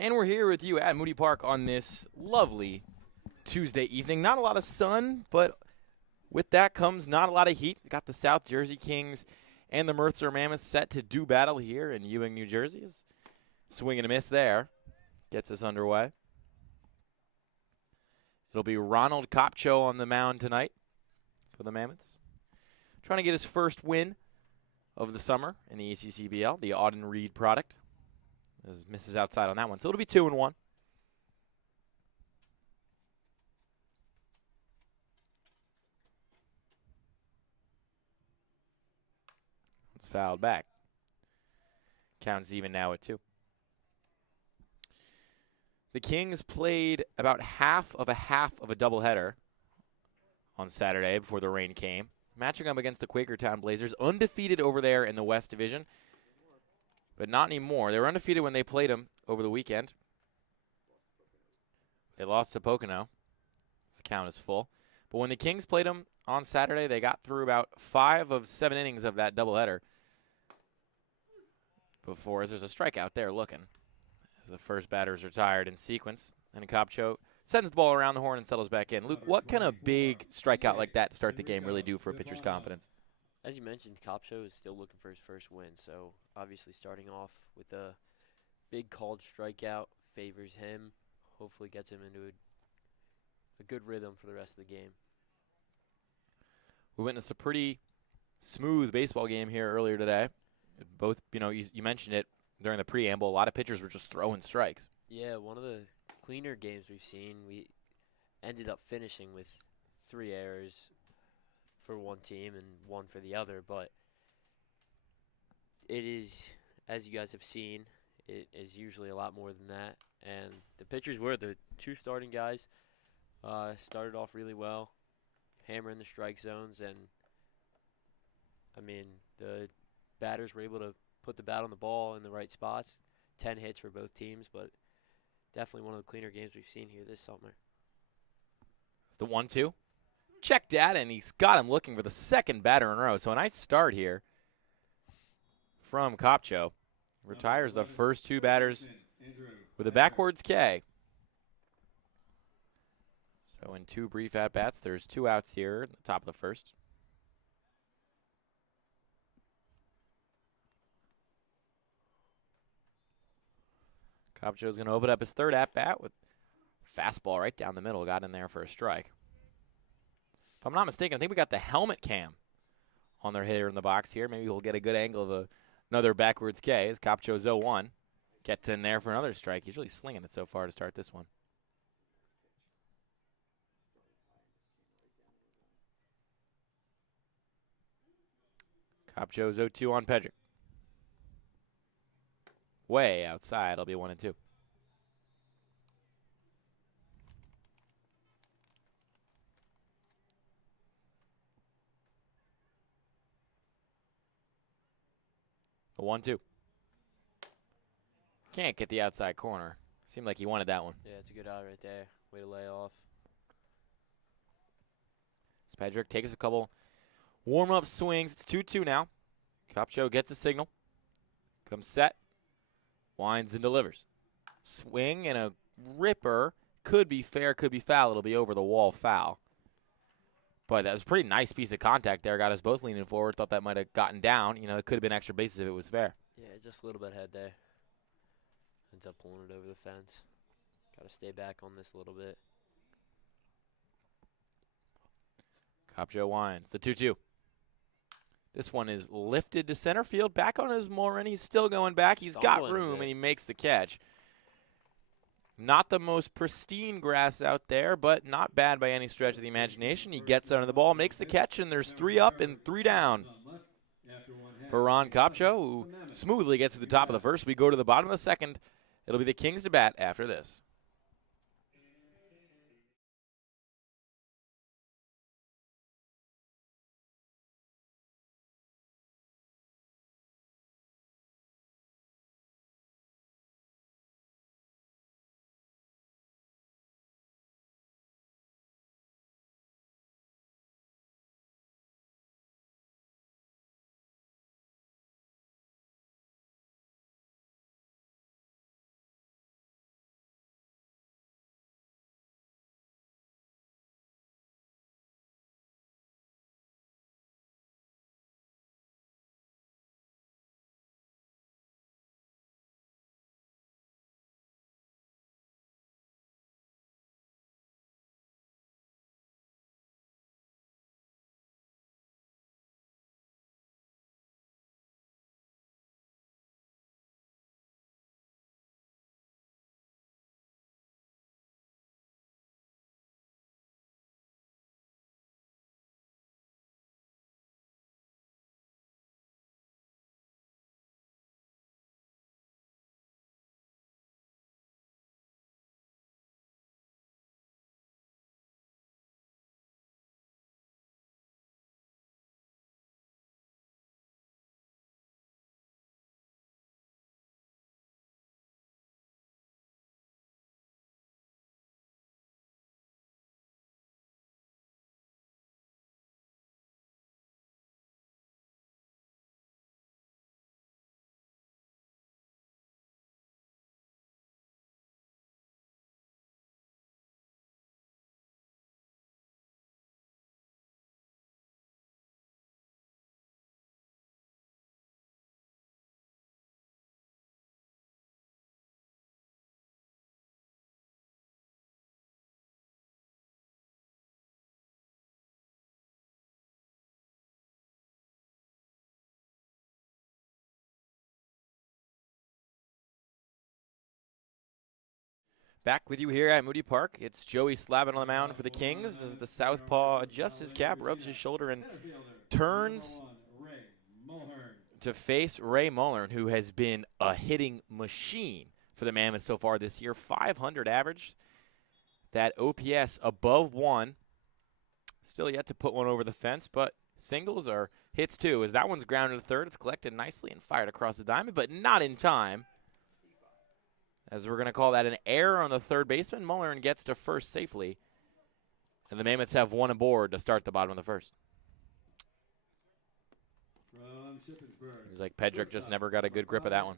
And we're here with you at Moody Park on this lovely Tuesday evening. Not a lot of sun, but with that comes not a lot of heat. We got the South Jersey Kings and the Mercer Mammoths set to do battle here in Ewing, New Jersey. Swing and a miss there gets us underway. It'll be Ronald Kopcho on the mound tonight for the Mammoths. Trying to get his first win of the summer in the ECCBL, the Auden Reed product. As misses outside on that one. So it'll be 2-1. It's fouled back. Counts even now at 2. The Kings played about half of a doubleheader on Saturday before the rain came, matching up against the Quakertown Blazers, undefeated over there in the West Division, but not anymore. They were undefeated when they played them over the weekend. They lost to Pocono. The count is full. But when the Kings played them on Saturday, they got through about 5 of 7 innings of that doubleheader before, as there's a strikeout there looking, as the first batter is retired in sequence. And Kopcho sends the ball around the horn and settles back in. Luke, what can a big strikeout like that to start the game really do for a pitcher's confidence? As you mentioned, Kopcho is still looking for his first win, so obviously starting off with a big called strikeout favors him, hopefully gets him into a good rhythm for the rest of the game. We witnessed a pretty smooth baseball game here earlier today. Both, you mentioned it during the preamble, a lot of pitchers were just throwing strikes. Yeah, one of the cleaner games we've seen. We ended up finishing with 3 errors for one team and 1 for the other, but it is, as you guys have seen, it is usually a lot more than that. And the pitchers were the 2 starting guys. Started off really well, hammering the strike zones, and I mean the batters were able to put the bat on the ball in the right spots. 10 hits for both teams, but definitely one of the cleaner games we've seen here this summer. It's the 1-2. Checked at, and he's got him looking for the second batter in a row. So a nice start here from Kopcho. Retires the first 2 batters with a backwards K. So in 2 brief at-bats, there's 2 outs here at the top of the first. Kopcho's going to open up his third at-bat with fastball right down the middle. Got in there for a strike. If I'm not mistaken, I think we got the helmet cam on their hitter in the box here. Maybe we'll get a good angle of another backwards K as Kopcho's 0-1. Gets in there for another strike. He's really slinging it so far to start this one. Kopcho's 0-2 on Pedrick. Way outside. It'll be 1-2. A 1-2. Can't get the outside corner. Seemed like he wanted that one. Yeah, it's a good out right there. Way to lay off. Pedrick takes a couple warm-up swings. It's 2-2 now. Kopcho gets a signal. Comes set. Winds and delivers. Swing and a ripper. Could be fair, could be foul. It'll be over the wall foul. But that was a pretty nice piece of contact there. Got us both leaning forward. Thought that might have gotten down. It could have been extra bases if it was fair. Yeah, just a little bit ahead there. Ends up pulling it over the fence. Got to stay back on this a little bit. Kopcho winds. The 2-2. This one is lifted to center field. Back on his mower, and he's still going back. He's got room, and he makes the catch. Not the most pristine grass out there, but not bad by any stretch of the imagination. He gets under the ball, makes the catch, and there's 3 up and 3 down for Ron Kopcho, who smoothly gets to the top of the first. We go to the bottom of the second. It'll be the Kings to bat after this. Back with you here at Moody Park. It's Joey Slavin on the mound for the Kings as the southpaw adjusts his cap, rubs his shoulder, and turns to face Ray Mullern, who has been a hitting machine for the Mammoths so far this year. 500 average. That OPS above 1. Still yet to put one over the fence, but singles are hits too. As that one's grounded to third, it's collected nicely and fired across the diamond, but not in time. As we're going to call that an error on the third baseman. Mullern gets to first safely. And the Mammoths have one aboard to start the bottom of the first. Seems like Pedrick just never got a good grip of that one.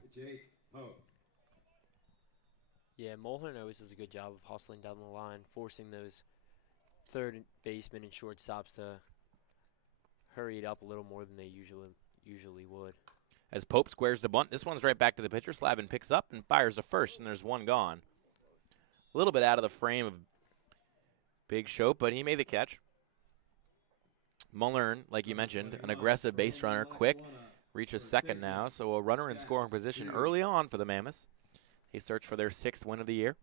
Yeah, Mullern always does a good job of hustling down the line, forcing those third basemen and shortstops to hurry it up a little more than they usually would. As Pope squares the bunt, this one's right back to the pitcher. Slavin picks up and fires to first, and there's one gone. A little bit out of the frame of Big Shope, but he made the catch. Mullern, like you mentioned, an aggressive base runner, quick, reaches second now, so a runner in scoring position early on for the Mammoths. They search for their 6th win of the year.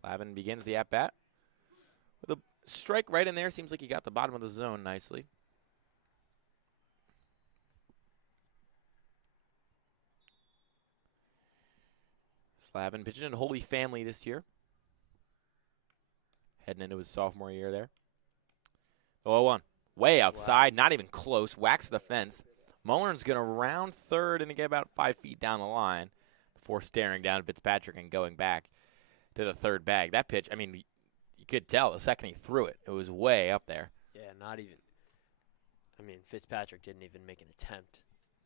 Slavin begins the at-bat with a strike right in there. Seems like he got the bottom of the zone nicely. Slavin pitching in Holy Family this year. Heading into his sophomore year there. 0-1. Way outside, not even close. Whacks the fence. Mullern's going to round third and get about 5 feet down the line before staring down at Fitzpatrick and going back to the third bag. That pitch, I mean, you could tell the second he threw it, it was way up there. Yeah, not even. I mean, Fitzpatrick didn't even make an attempt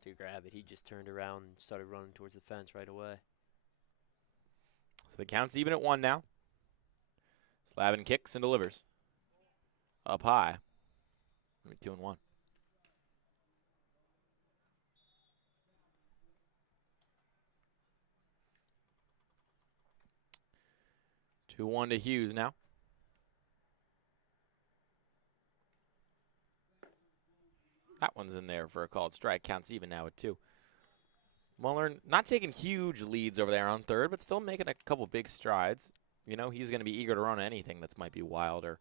to grab it. He just turned around and started running towards the fence right away. So the count's even at 1 now. Slavin kicks and delivers. Up high. 2-1. 2-1 to Hughes now. That one's in there for a called strike. Counts even now at 2. Mullern not taking huge leads over there on third, but still making a couple big strides. You know, he's going to be eager to run anything that might be wild or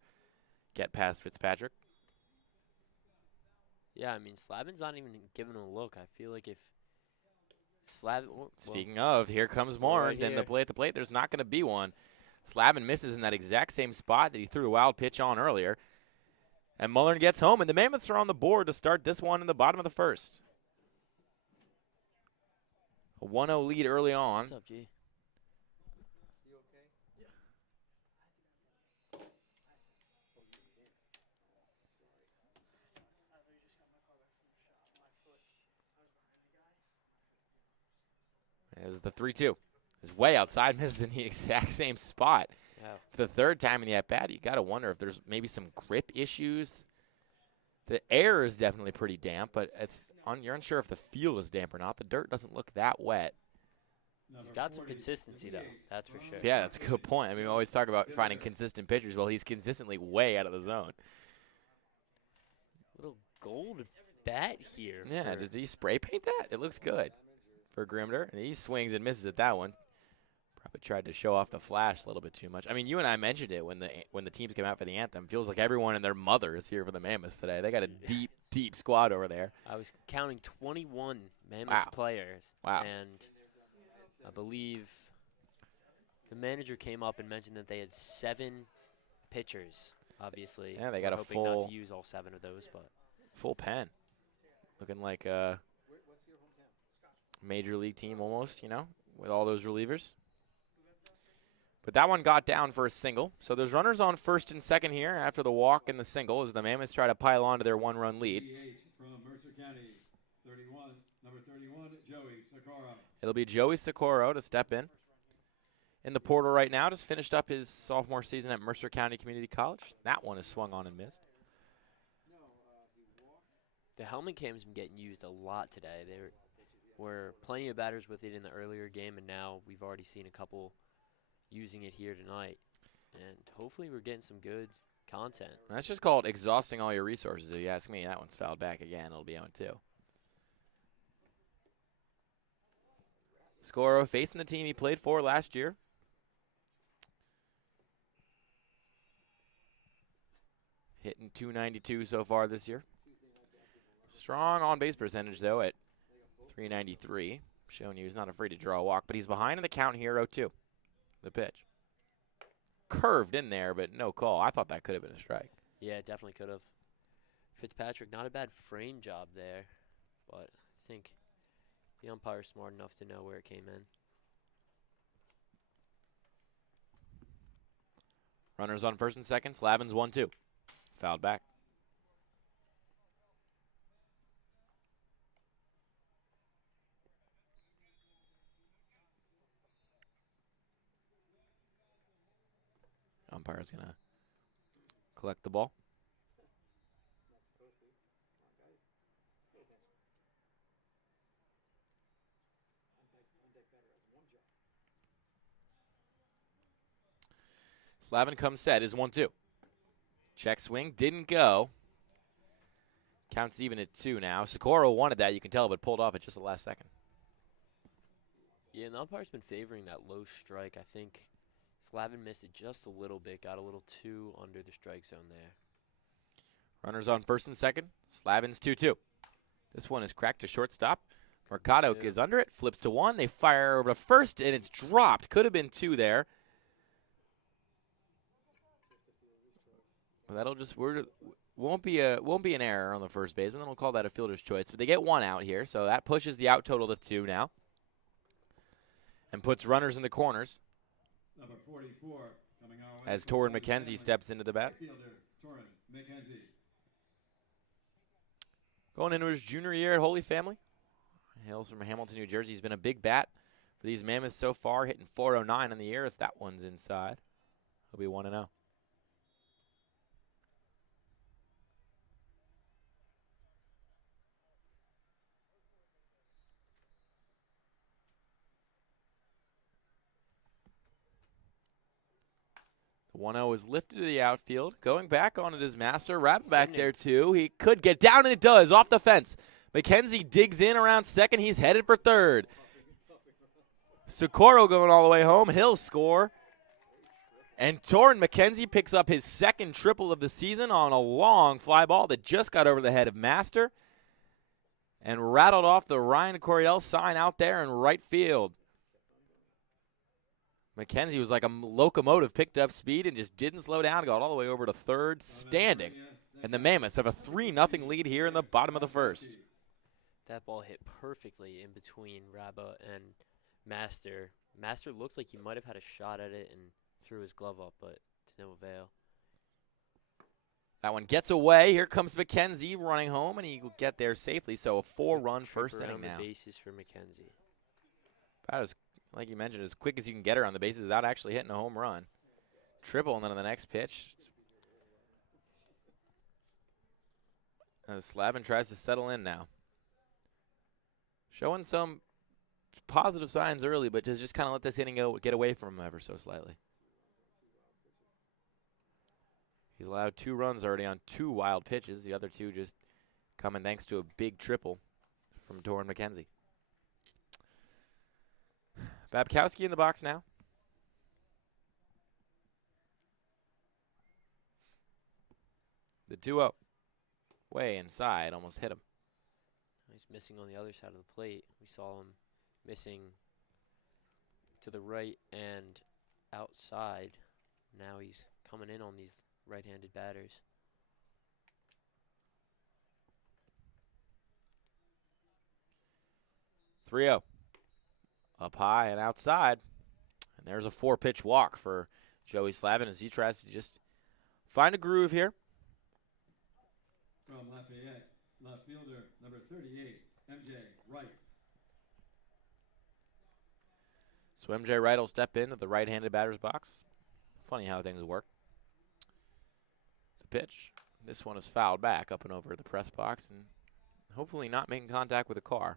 get past Fitzpatrick. Yeah, I mean, Slavin's not even giving him a look. I feel like if Slavin... Speaking of, here comes Mullern. Then the play at the plate, there's not going to be one. Slavin misses in that exact same spot that he threw the wild pitch on earlier. And Mullern gets home, and the Mammoths are on the board to start this one in the bottom of the first. A 1-0 lead early on. What's up, G? You okay? Yeah. As the 3-2 is way outside, misses in the exact same spot. Yeah. For the third time in the at-bat, you got to wonder if there's maybe some grip issues. The air is definitely pretty damp, but you're unsure if the field is damp or not. The dirt doesn't look that wet. He's got some consistency, though. That's for sure. Yeah, that's a good point. I mean, we always talk about finding consistent pitchers. Well, he's consistently way out of the zone. Little gold bat here. Yeah, did he spray paint that? It looks good for Grimder. And he swings and misses at that one. Probably tried to show off the flash a little bit too much. I mean, you and I mentioned it when the teams came out for the anthem. Feels like everyone and their mother is here for the Mammoths today. They got a deep, deep squad over there. I was counting 21 Mammoths players. Wow. And I believe the manager came up and mentioned that they had 7 pitchers, obviously. Yeah, they got We're a hoping full not to use all 7 of those, but full pen. Looking like a major league team almost, you know, with all those relievers. But that one got down for a single. So there's runners on first and second here after the walk and the single as the Mammoths try to pile on to their 1-run lead. From Mercer County, 31, number 31, Joey Socorro. It'll be Joey Socorro to step in the portal right now. Just finished up his sophomore season at Mercer County Community College. That one is swung on and missed. the helmet cam's been getting used a lot today. There were plenty of batters with it in the earlier game, and now we've already seen a couple using it here tonight. And hopefully we're getting some good content. That's just called exhausting all your resources, if you ask me. That one's fouled back again. It'll be 0-2. Scorer facing the team he played for last year. Hitting .292 so far this year. Strong on-base percentage, though, at .393. Showing you he's not afraid to draw a walk, but he's behind in the count here, 0-2. The pitch. Curved in there, but no call. I thought that could have been a strike. Yeah, it definitely could have. Fitzpatrick, not a bad frame job there, but I think the umpire's smart enough to know where it came in. Runners on first and second. Slavin's 1-2. Fouled back. Umpire's going to collect the ball. Slavin comes set, is 1-2. Check swing, didn't go. Counts even at 2 now. Socorro wanted that, you can tell, but pulled off at just the last second. Yeah, and the umpire's been favoring that low strike. I think Slavin missed it just a little bit, got a little too under the strike zone there. Runners on first and second. Slavin's 2-2. This one is cracked to shortstop. Mercado is under it, flips to 1. They fire over to first, and it's dropped. Could have been 2 there. That'll just won't be an error on the first baseman. Then we'll call that a fielder's choice. But they get 1 out here, so that pushes the out total to 2 now, and puts runners in the corners. Number 44 coming our way. As Torrin McKenzie steps into the bat. Fielder, Torrin McKenzie. Going into his junior year at Holy Family. Hails from Hamilton, New Jersey. He's been a big bat for these Mammoths so far, hitting .409 in the year as that one's inside. He'll be 1-0. The 1-0 is lifted to the outfield. Going back on it is Mercer. Rabbit back there, too. He could get down, and it does, off the fence. McKenzie digs in around second. He's headed for third. Socorro going all the way home. He'll score. And Torrin McKenzie picks up his second triple of the season on a long fly ball that just got over the head of Master and rattled off the Ryan Coriel sign out there in right field. McKenzie was like a locomotive, picked up speed and just didn't slow down, got all the way over to third, standing. And the Mammoths have a 3-0 lead here in the bottom of the first. That ball hit perfectly in between Rabba and Master. Master looked like he might have had a shot at it and threw his glove up, but to no avail. That one gets away. Here comes McKenzie running home, and he will get there safely. So a 4-run first inning now. The bases for McKenzie. About as, like you mentioned, as quick as you can get her on the bases without actually hitting a home run. Triple, and then on the next pitch, Slavin tries to settle in now. Showing some positive signs early, but just kind of let this inning get away from him ever so slightly. He's allowed 2 runs already on 2 wild pitches. The other 2 just coming thanks to a big triple from Torrin McKenzie. Babkowski in the box now. The 2-0. Way inside, almost hit him. He's missing on the other side of the plate. We saw him missing to the right and outside. Now he's coming in on these right-handed batters. .3-0. Up high and outside. And there's a 4-pitch walk for Joey Slavin as he tries to just find a groove here. From Lafayette, left fielder, number 38, MJ Wright. So MJ Wright will step into the right-handed batter's box. Funny how things work. The pitch. This one is fouled back up and over the press box and hopefully not making contact with a car.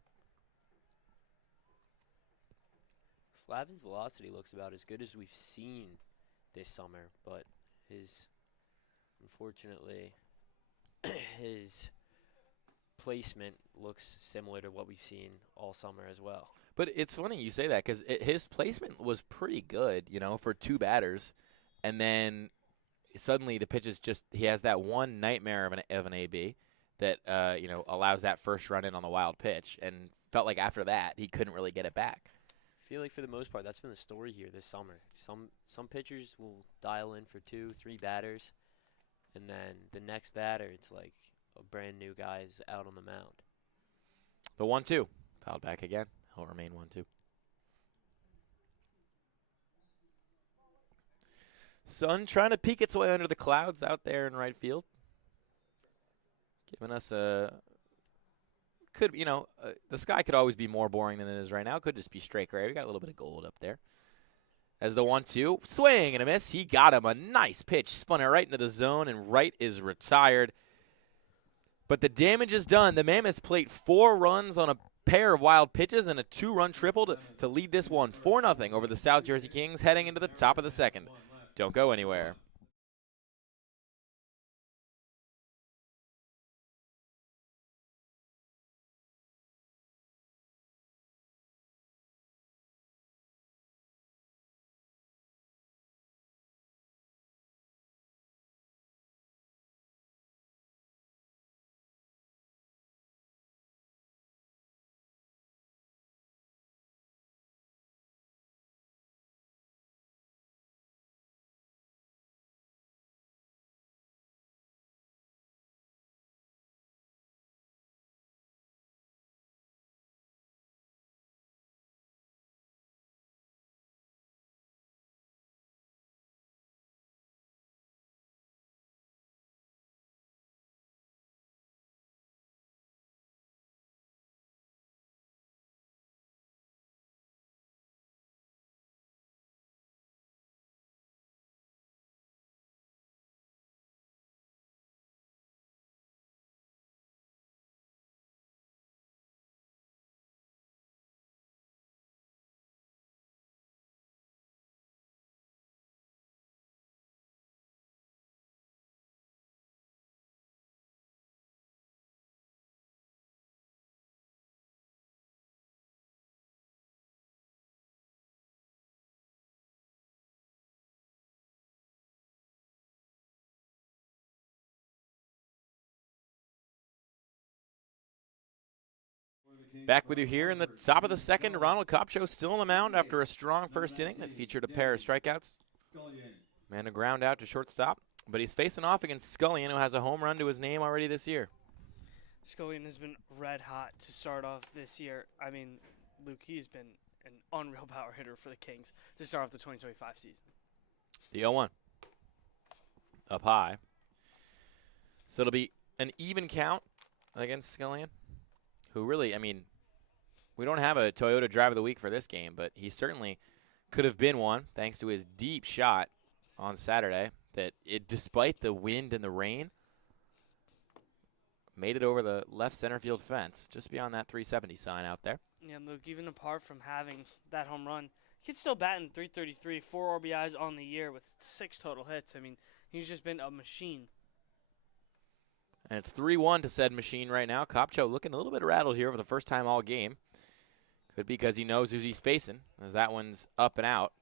Slavin's velocity looks about as good as we've seen this summer, but his Unfortunately, his placement looks similar to what we've seen all summer as well. But it's funny you say that because his placement was pretty good, you know, for 2 batters. And then suddenly the pitch is just – he has that one nightmare of an AB that, you know, allows that first run in on the wild pitch. And felt like after that he couldn't really get it back. I feel like for the most part that's been the story here this summer. Some pitchers will dial in for 2, 3 batters, and then the next batter it's like a brand new guy's out on the mound. The 1-2 fouled back again. He'll remain 1-2. Sun trying to peek its way under the clouds out there in right field, giving us a could you know the sky could always be more boring than it is right now. Could just be straight gray. We got a little bit of gold up there. As the 1-2 swing and a miss, he got him a nice pitch, spun it right into the zone, and right is retired. But the damage is done. The Mammoths plate 4 runs on a pair of wild pitches and a 2-run triple to lead this one 4-0 over the South Jersey Kings heading into the top of the second. Don't go anywhere. Back with you here in the top of the second. Ronald Kopcho still on the mound after a strong first inning that featured a pair of strikeouts and a ground out to shortstop. But he's facing off against Scullion, who has a home run to his name already this year. Scullion has been red hot to start off this year. I mean, Luke, he's been an unreal power hitter for the Kings to start off the 2025 season. The 0-1 up high. So it'll be an even count against Scullion, who really, I mean, we don't have a Toyota Driver of the Week for this game, but he certainly could have been one thanks to his deep shot on Saturday that, despite the wind and the rain, made it over the left center field fence, just beyond that 370 sign out there. Yeah, Luke, even apart from having that home run, he could still bat in .333, 4 RBIs on the year with 6 total hits. I mean, he's just been a machine. And it's 3-1 to said machine right now. Kopcho looking a little bit rattled here for the first time all game. Could be because he knows who he's facing, as that one's up and out.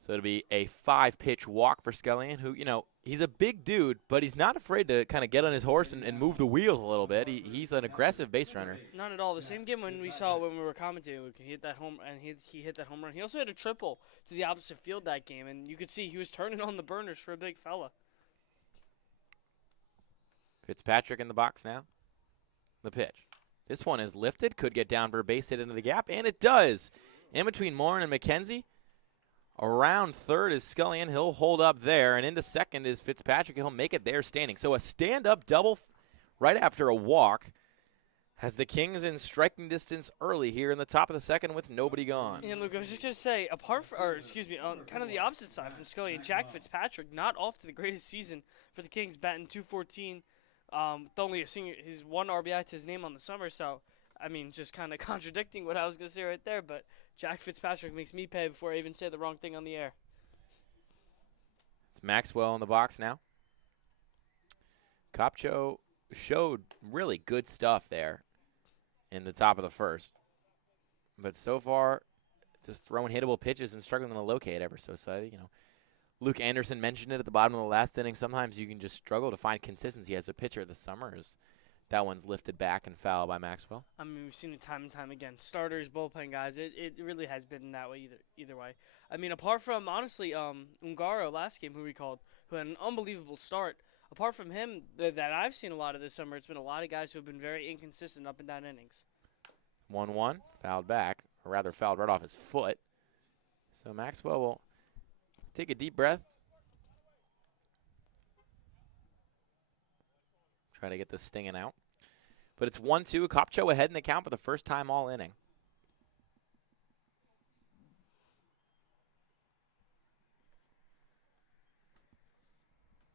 So it'll be a 5-pitch walk for Scullion, who, you know, he's a big dude, but he's not afraid to kind of get on his horse and move the wheels a little bit. He's an aggressive base runner. Not at all. The same game when we saw when we were commentating, Luke, he hit that home and he hit that home run. He also hit a triple to the opposite field that game, and you could see he was turning on the burners for a big fella. Fitzpatrick in the box now. The pitch. This one is lifted. Could get down for a base hit into the gap, and it does. In between Morin and McKenzie. Around third is Scullion. He'll hold up there, and into second is Fitzpatrick. He'll make it there standing. So a stand-up double right after a walk has the Kings in striking distance early here in the top of the second with nobody gone. And Luke, I was just going to say, on kind of the opposite side from Scullion, Jack Fitzpatrick not off to the greatest season for the Kings, batting .214. With only his 1 RBI to his name on the summer, so I mean, just kind of contradicting what I was going to say right there, but Jack Fitzpatrick makes me pay before I even say the wrong thing on the air. It's Maxwell in the box now. Kopcho showed really good stuff there in the top of the first. But so far, just throwing hittable pitches and struggling to locate ever so slightly. You know, Luke Anderson mentioned it at the bottom of the last inning. Sometimes you can just struggle to find consistency as a pitcher this summer. That one's lifted back and foul by Maxwell. I mean, we've seen it time and time again. Starters, bullpen guys, it really has been that way either way. I mean, apart from, honestly, Ungaro last game, who we called, who had an unbelievable start. Apart from him, that I've seen a lot of this summer, it's been a lot of guys who have been very inconsistent up and down innings. 1-1, fouled back, or rather fouled right off his foot. So Maxwell will take a deep breath. Try to get this stinging out. But it's 1-2, Kopcho ahead in the count for the first time all inning.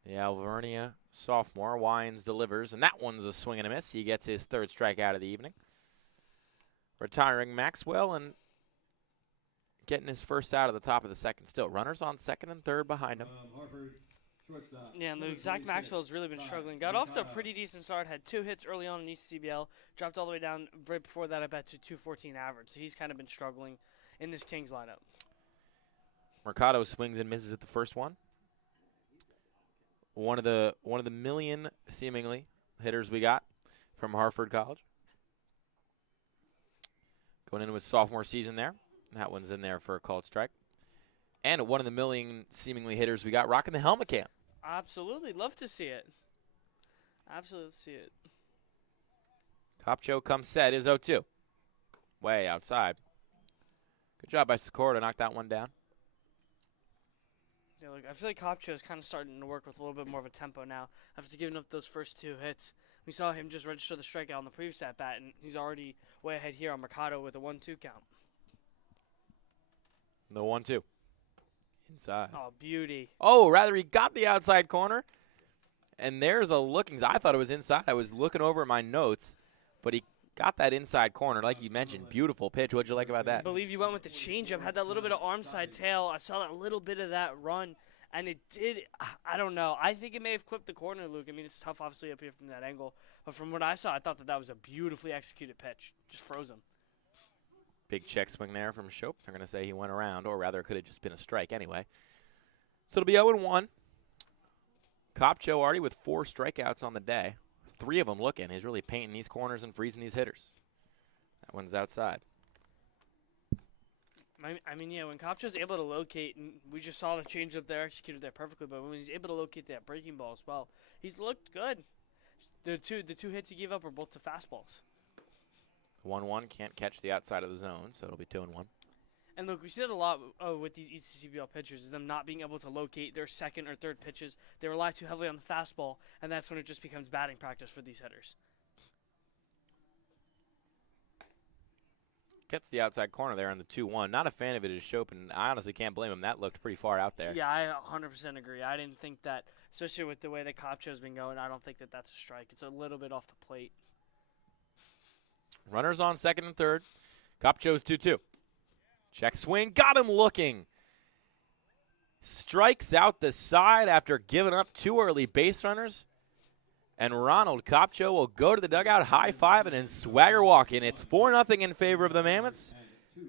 The Alvernia sophomore, Wines delivers, and that one's a swing and a miss. He gets his third strikeout of the evening. Retiring Maxwell and getting his first out of the top of the second. Still runners on second and third behind him. Harvard, shortstop. Yeah, and Luke, Zach Maxwell's really been struggling. Got off to a pretty decent start, had 2 hits early on in ECCBL, dropped all the way down right before that, I bet, to 214 average. So he's kind of been struggling in this Kings lineup. Mercado swings and misses at the first one. One of the million, seemingly, hitters we got from Harvard College. Going into his sophomore season there. That one's in there for a called strike. And one of the million, seemingly, hitters we got rocking the helmet cam. Absolutely. Love to see it. Absolutely see it. Kopcho comes set, is 0-2. Way outside. Good job by Sikora to knock that one down. Yeah, look, I feel like Kopcho is kind of starting to work with a little bit more of a tempo now after giving up those first 2 hits. We saw him just register the strikeout on the previous at-bat, and he's already way ahead here on Mercado with a 1-2 count. The 1-2. Inside. Oh, beauty. Oh, rather he got the outside corner. And there's a looking. I thought it was inside. I was looking over at my notes, but he got that inside corner. Like you mentioned, beautiful pitch. What'd you like about that? I believe you went with the changeup, had that little bit of arm side tail. I saw that little bit of that run, and it did. I don't know. I think it may have clipped the corner, Luke. I mean, it's tough, obviously, up here from that angle. But from what I saw, I thought that was a beautifully executed pitch. Just froze him. Big check swing there from Shope. They're going to say he went around, or rather it could have just been a strike anyway. So it'll be 0-1. Kopcho already with 4 strikeouts on the day. 3 of them looking. He's really painting these corners and freezing these hitters. That one's outside. I mean, yeah, when Kopcho's able to locate, and we just saw the changeup there, executed there perfectly, but when he's able to locate that breaking ball as well, he's looked good. The two hits he gave up were both to fastballs. 1-1, can't catch the outside of the zone, so it'll be 2-1. And look, we see that a lot with these ECCBL pitchers, is them not being able to locate their second or third pitches. They rely too heavily on the fastball, and that's when it just becomes batting practice for these hitters. Gets the outside corner there on the 2-1. Not a fan of it as Shope, and I honestly can't blame him. That looked pretty far out there. Yeah, I 100% agree. I didn't think that, especially with the way that Kopcho's been going, I don't think that that's a strike. It's a little bit off the plate. Runners on second and third. Kopcho's 2-2. Check swing. Got him looking. Strikes out the side after giving up 2 early base runners. And Ronald Kopcho will go to the dugout, high-fiving and swagger walking. It's 4-0 in favor of the Mammoths.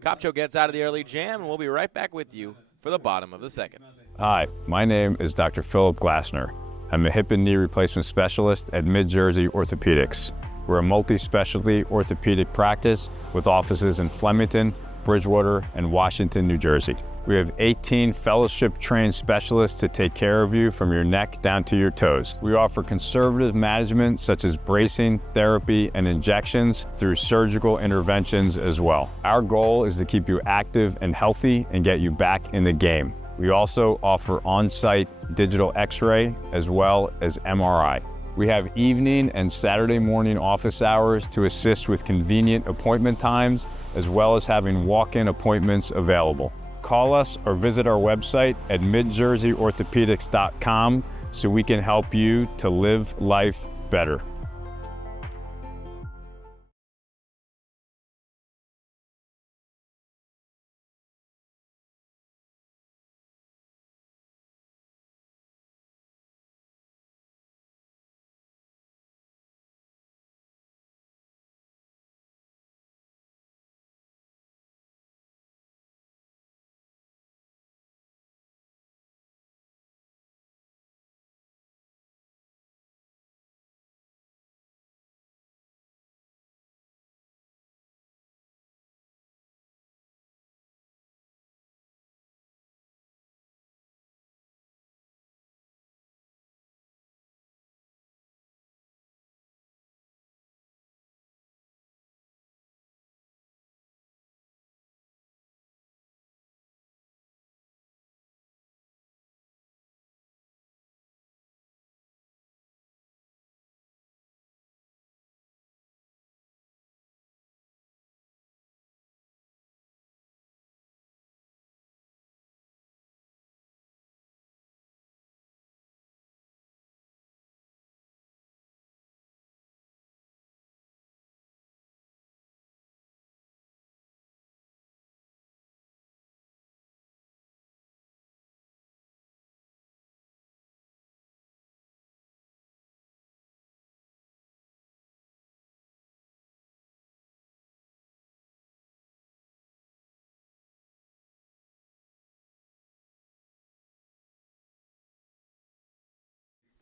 Kopcho gets out of the early jam, and we'll be right back with you for the bottom of the second. Hi, my name is Dr. Philip Glassner. I'm a hip and knee replacement specialist at Mid-Jersey Orthopedics. We're a multi-specialty orthopedic practice with offices in Flemington, Bridgewater, and Washington, New Jersey. We have 18 fellowship-trained specialists to take care of you from your neck down to your toes. We offer conservative management such as bracing, therapy, and injections through surgical interventions as well. Our goal is to keep you active and healthy and get you back in the game. We also offer on-site digital x-ray as well as MRI. We have evening and Saturday morning office hours to assist with convenient appointment times, as well as having walk-in appointments available. Call us or visit our website at midjerseyorthopedics.com so we can help you to live life better.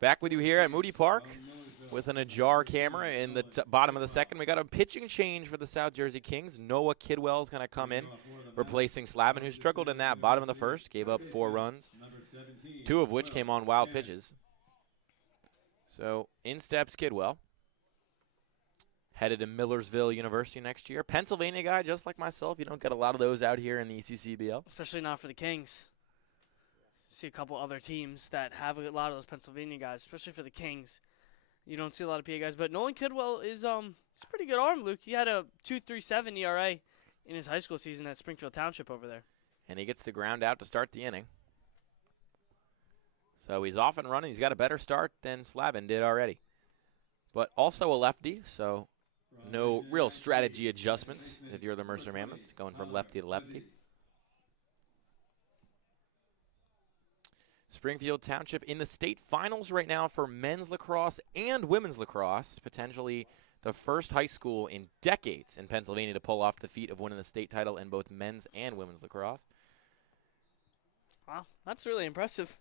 Back with you here at Moody Park with an ajar camera in the bottom of the second. We got a pitching change for the South Jersey Kings. Noah Kidwell is going to come in, replacing Slavin, who struggled in that bottom of the first, gave up 4 runs, 2 of which came on wild pitches. So in steps Kidwell. Headed to Millersville University next year. Pennsylvania guy, just like myself. You don't get a lot of those out here in the ECCBL. Especially not for the Kings. See a couple other teams that have a lot of those Pennsylvania guys, especially for the Kings. You don't see a lot of PA guys, but Nolan Kidwell is he's a pretty good arm, Luke. He had a 2.37 ERA in his high school season at Springfield Township over there. And he gets the ground out to start the inning. So he's off and running. He's got a better start than Slavin did already. But also a lefty, so no real strategy adjustments if you're the Mercer Mammoths, going from lefty to lefty. Springfield Township in the state finals right now for men's lacrosse and women's lacrosse, potentially the first high school in decades in Pennsylvania to pull off the feat of winning the state title in both men's and women's lacrosse. Wow, that's really impressive.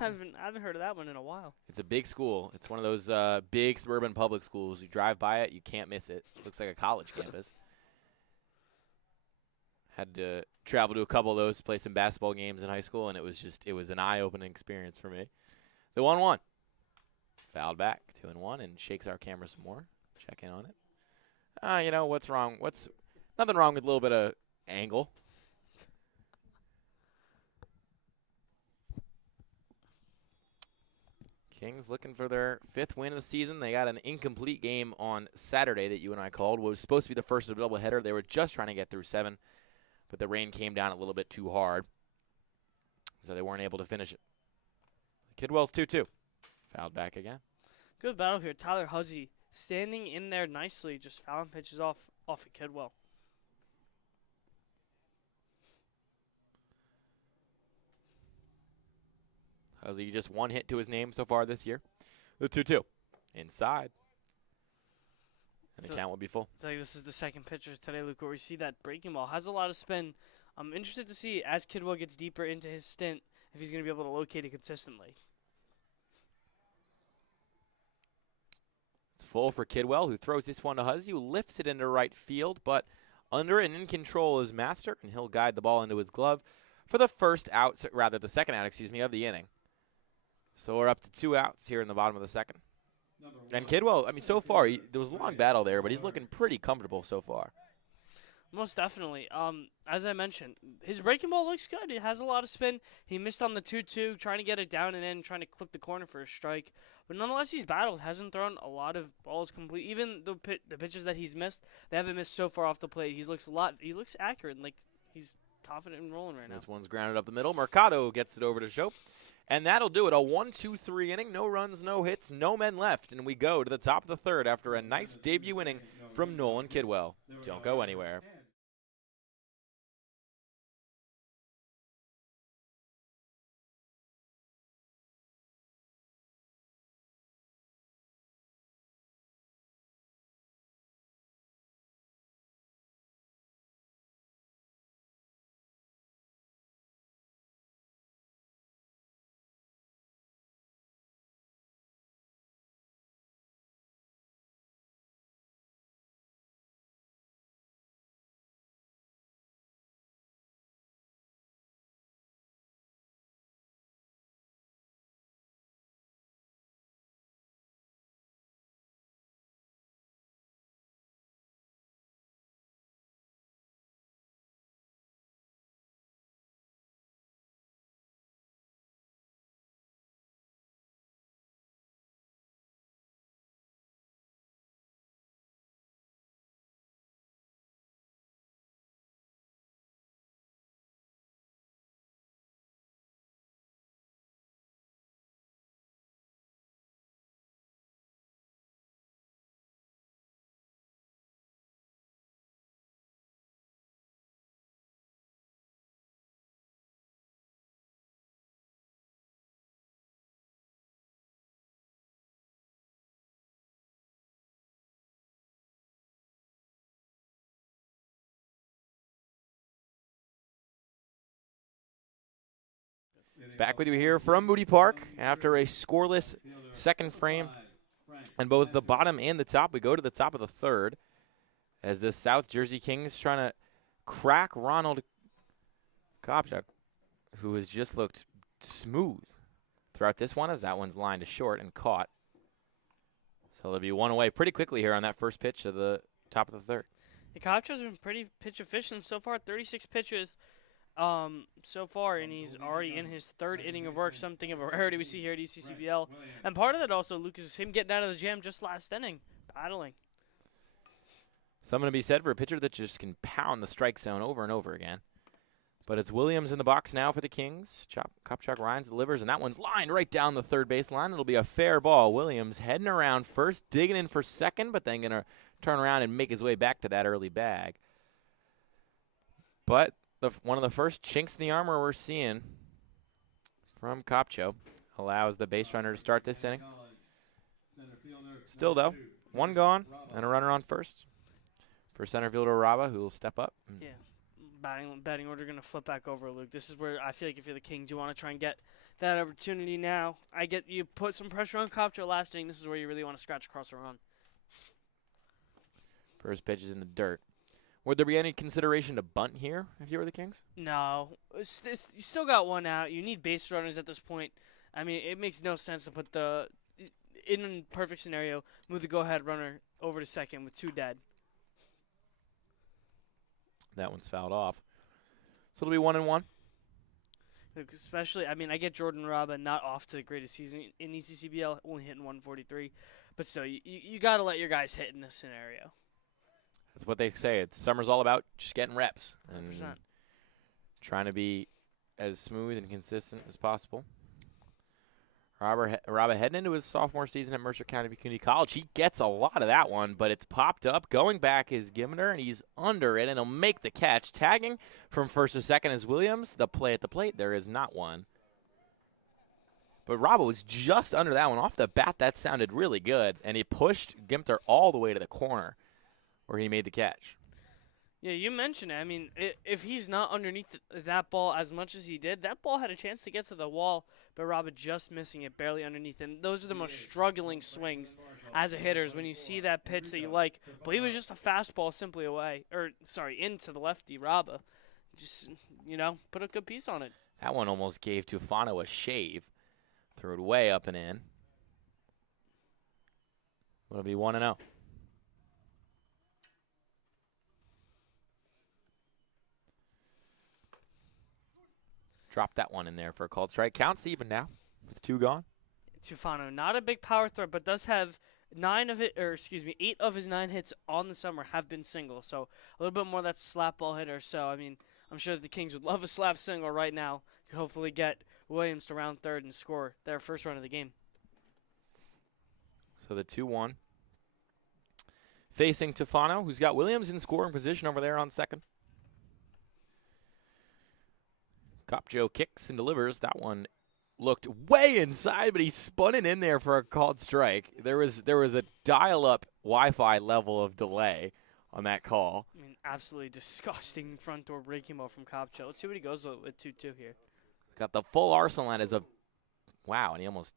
I haven't heard of that one in a while. It's a big school. It's one of those big suburban public schools. You drive by it, you can't miss it. It looks like a college campus. Had to travel to a couple of those, play some basketball games in high school, and it was an eye-opening experience for me. The 1-1. Fouled back, 2-1, and shakes our camera some more. Check in on it. You know, what's wrong? Nothing wrong with a little bit of angle. Kings looking for their 5th win of the season. They got an incomplete game on Saturday that you and I called. It was supposed to be the first of a doubleheader. They were just trying to get through 7, but the rain came down a little bit too hard, so they weren't able to finish it. Kidwell's 2-2. Fouled back again. Good battle here. Tyler Huzzy standing in there nicely, just fouling pitches off of Kidwell. Huzzy just 1 hit to his name so far this year. The 2-2. Inside. And the count will be full. I tell you, this is the second pitcher today, Luke, where we see that breaking ball. Has a lot of spin. I'm interested to see, as Kidwell gets deeper into his stint, if he's going to be able to locate it consistently. It's full for Kidwell, who throws this one to Huzzy, who lifts it into right field, but under and in control is Master, and he'll guide the ball into his glove for the the second out, of the inning. So we're up to 2 outs here in the bottom of the second. And Kidwell, I mean, so far, there was a long battle there, but he's looking pretty comfortable so far. Most definitely. As I mentioned, his breaking ball looks good. It has a lot of spin. He missed on the 2-2, trying to get it down and in, trying to clip the corner for a strike. But nonetheless, he's battled. Hasn't thrown a lot of balls complete. Even the pitches that he's missed, they haven't missed so far off the plate. He looks accurate, like he's confident and rolling right now. This one's grounded up the middle. Mercado gets it over to Shope. And that'll do it. A 1-2-3 inning. No runs, no hits, no men left. And we go to the top of the third after a nice debut inning from Nolan Kidwell. Don't go anywhere. Back with you here from Moody Park after a scoreless second frame. And both the bottom and the top, we go to the top of the third as the South Jersey Kings trying to crack Ronald Kopchak, who has just looked smooth throughout this one as that one's lined to short and caught. So there'll be one away pretty quickly here on that first pitch of the top of the third. The Kopchak's been pretty pitch efficient so far, 36 pitches so far, and he's already in his third inning of work, something of a rarity we see here at ECCBL. And part of that also, Lucas, was him getting out of the jam just last inning, battling. Something to be said for a pitcher that just can pound the strike zone over and over again. But it's Williams in the box now for the Kings. Kopchak Ryans delivers, and that one's lined right down the third base line. It'll be a fair ball. Williams heading around first, digging in for second, but then going to turn around and make his way back to that early bag. But one of the first chinks in the armor we're seeing from Kopcho allows the base runner to start this inning. Still, though, one gone and a runner on first for center fielder Raba, who will step up. Yeah. Batting order going to flip back over, Luke. This is where I feel like if you're the Kings, you want to try and get that opportunity now. You put some pressure on Kopcho last inning. This is where you really want to scratch across the run. First pitch is in the dirt. Would there be any consideration to bunt here if you were the Kings? No. You still got one out. You need base runners at this point. I mean, it makes no sense to put in a perfect scenario, move the go-ahead runner over to second with two dead. That one's fouled off. So it'll be 1-1. Especially, I mean, I get Jordan Raba not off to the greatest season in ECCBL, only hitting 143. But still, you got to let your guys hit in this scenario. That's what they say. The summer's all about just getting reps and 100%. trying to be as smooth and consistent as possible. Raba heading into his sophomore season at Mercer County Community College. He gets a lot of that one, but it's popped up. Going back is Gimner, and he's under it, and he'll make the catch. Tagging from first to second is Williams. The play at the plate, there is not one. But Raba was just under that one. Off the bat, that sounded really good, and he pushed Gimter all the way to the corner where he made the catch. Yeah, you mentioned it. I mean, if he's not underneath that ball as much as he did, that ball had a chance to get to the wall, but Raba just missing it, barely underneath. And those are the most struggling swings as a hitter is when you see that pitch that you like, but he was just a fastball simply away, into the lefty, Raba. Just, put a good piece on it. That one almost gave Tufano a shave. Threw it way up and in. It'll be 1-0. Drop that one in there for a called strike. Counts even now with two gone. Tufano, not a big power threat, but does have 8 of his 9 hits on the summer have been singles. So a little bit more of that slap ball hitter. So, I mean, I'm sure that the Kings would love a slap single right now. Could hopefully get Williams to round third and score their first run of the game. So the 2-1. Facing Tufano, who's got Williams in scoring position over there on second. Kopcho kicks and delivers. That one looked way inside, but he spun it in there for a called strike. There was a dial-up Wi-Fi level of delay on that call. I mean, absolutely disgusting front door breaking ball from Kopcho. Let's see what he goes with 2-2 here. Got the full arsenal and and he almost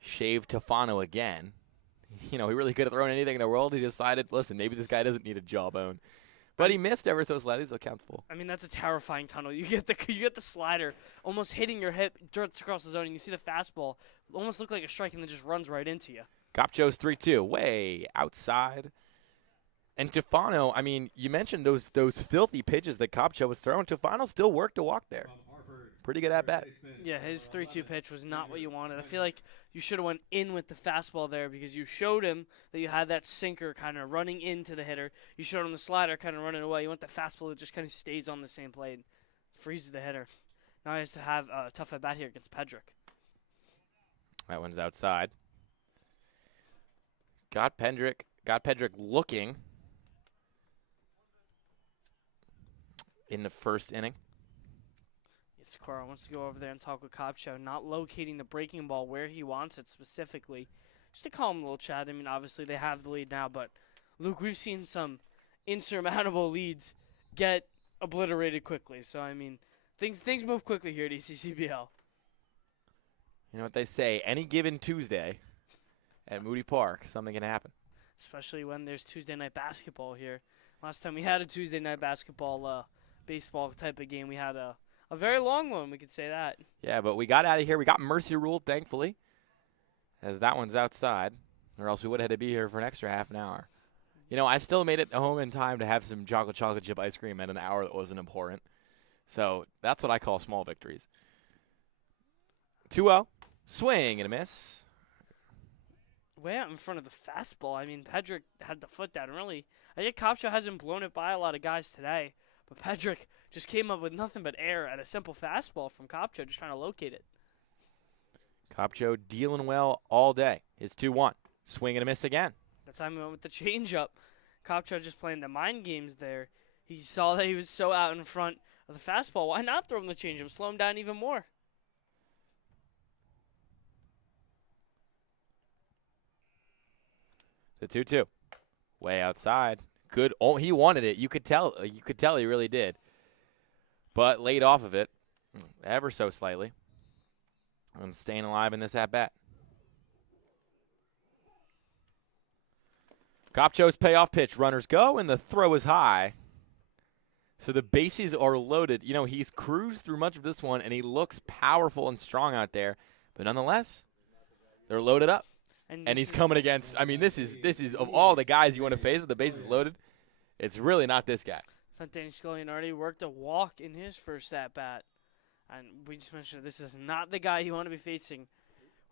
shaved Tufano again. He really could have thrown anything in the world. He decided, listen, maybe this guy doesn't need a jawbone. But he missed ever so slightly, so it counts full. I mean, that's a terrifying tunnel. You get the slider almost hitting your hip, darts across the zone, and you see the fastball almost look like a strike and then just runs right into you. Kopcho's 3-2, way outside. And Tufano, I mean, you mentioned those filthy pitches that Kopcho was throwing. Tufano still worked to walk there. Pretty good at bat. Yeah, his 3-2 pitch was not what you wanted. I feel like you should have went in with the fastball there because you showed him that you had that sinker kind of running into the hitter. You showed him the slider kind of running away. You want the fastball that just kind of stays on the same plane, freezes the hitter. Now he has to have a tough at bat here against Pedrick. That one's outside. Got Pedrick looking in the first inning. Sakura wants to go over there and talk with Kopcho, not locating the breaking ball where he wants it specifically. Just to call him a little chat. I mean, obviously they have the lead now, but Luke, we've seen some insurmountable leads get obliterated quickly. So, I mean, things move quickly here at ECCBL. You know what they say, any given Tuesday at Moody Park, something can happen. Especially when there's Tuesday night basketball here. Last time we had a Tuesday night basketball, baseball type of game, we had a very long one, we could say that. Yeah, but we got out of here. We got Mercer ruled, thankfully, as that one's outside, or else we would have had to be here for an extra half an hour. You know, I still made it home in time to have some chocolate chip ice cream at an hour that wasn't important. So that's what I call small victories. 2-0. Swing and a miss. Way out in front of the fastball. I mean, Pedrick had the foot down. Really, I think Kopcho hasn't blown it by a lot of guys today, but Pedrick just came up with nothing but air at a simple fastball from Kopcho, just trying to locate it. Kopcho dealing well all day. It's 2-1. Swing and a miss again. That time he went with the changeup. Kopcho just playing the mind games there. He saw that he was so out in front of the fastball. Why not throw him the changeup? Slow him down even more. The 2-2. Way outside. Good. Oh, he wanted it. You could tell. You could tell he really did. But laid off of it ever so slightly. And staying alive in this at-bat. Kopcho's payoff pitch. Runners go, and the throw is high. So the bases are loaded. You know, he's cruised through much of this one, and he looks powerful and strong out there. But nonetheless, they're loaded up. And he's coming against, I mean, this is of all the guys you want to face with the bases loaded, it's really not this guy. Santiago Scullion already worked a walk in his first at-bat. And we just mentioned this is not the guy you want to be facing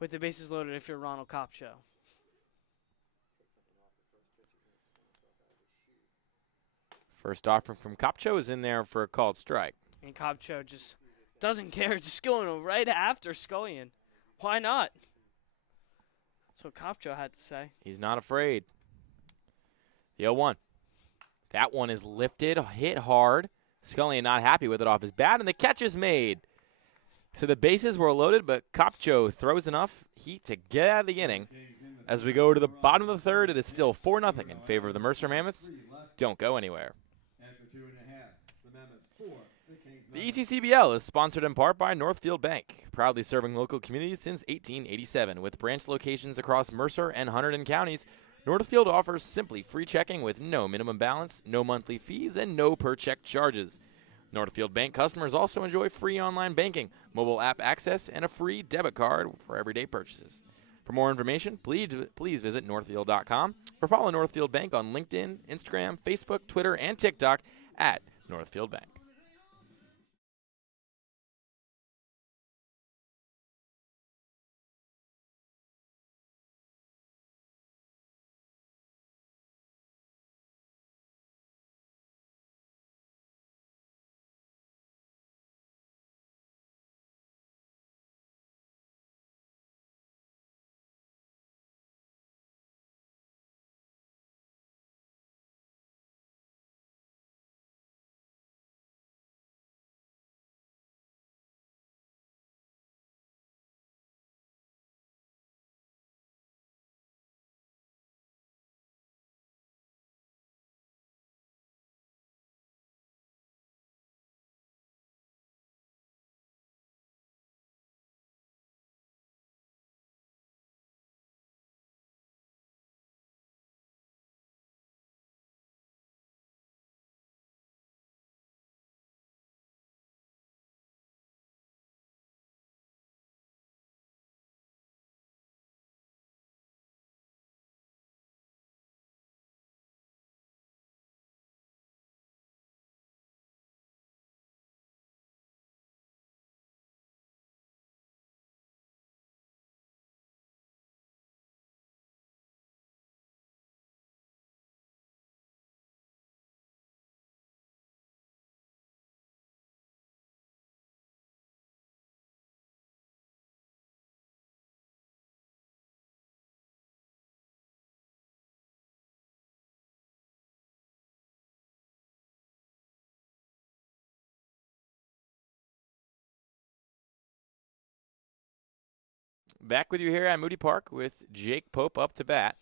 with the bases loaded if you're Ronald Kopcho. First offering from Kopcho is in there for a called strike. And Kopcho just doesn't care, just going right after Scullion. Why not? That's what Kopcho had to say. He's not afraid. The 0-1. That one is lifted, hit hard. Scullion not happy with it off his bat, and the catch is made. So the bases were loaded, but Kopcho throws enough heat to get out of the inning. As we go to the bottom of the third, it is still 4-0 in favor of the Mercer Mammoths. Don't go anywhere. After 2.5, the Mammoths 4, the Kings The ECCBL is sponsored in part by Northfield Bank, proudly serving local communities since 1887. With branch locations across Mercer and Hunterdon counties, Northfield offers simply free checking with no minimum balance, no monthly fees, and no per-check charges. Northfield Bank customers also enjoy free online banking, mobile app access, and a free debit card for everyday purchases. For more information, please visit northfield.com or follow Northfield Bank on LinkedIn, Instagram, Facebook, Twitter, and TikTok at Northfield Bank. Back with you here at Moody Park with Jake Pope up to bat.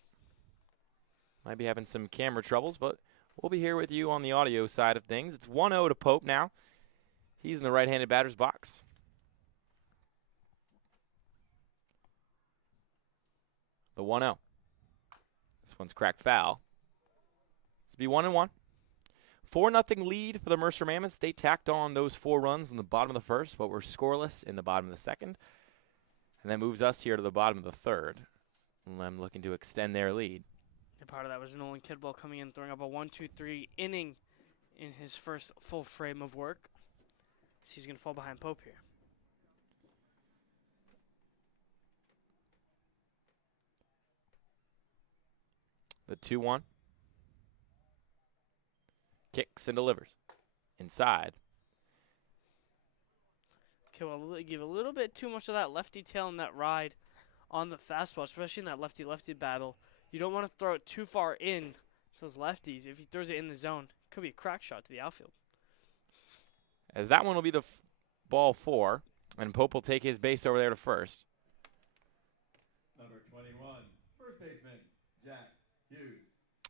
Might be having some camera troubles, but we'll be here with you on the audio side of things. It's 1-0 to Pope now. He's in the right-handed batter's box. The 1-0. This one's cracked foul. It's be 1-1. 4-0 lead for the Mercer Mammoths. They tacked on those 4 runs in the bottom of the first, but were scoreless in the bottom of the second. And that moves us here to the bottom of the third. And I'm looking to extend their lead. And part of that was Nolan Kidwell coming in, throwing up a 1-2-3 inning in his first full frame of work. So he's going to fall behind Pope here. The 2-1. Kicks and delivers. Inside. Okay, well, give a little bit too much of that lefty tail in that ride on the fastball, especially in that lefty-lefty battle. You don't want to throw it too far in to those lefties. If he throws it in the zone, it could be a crack shot to the outfield. As that one will be the ball 4, and Pope will take his base over there to first. Number 21, first baseman, Jack Hughes.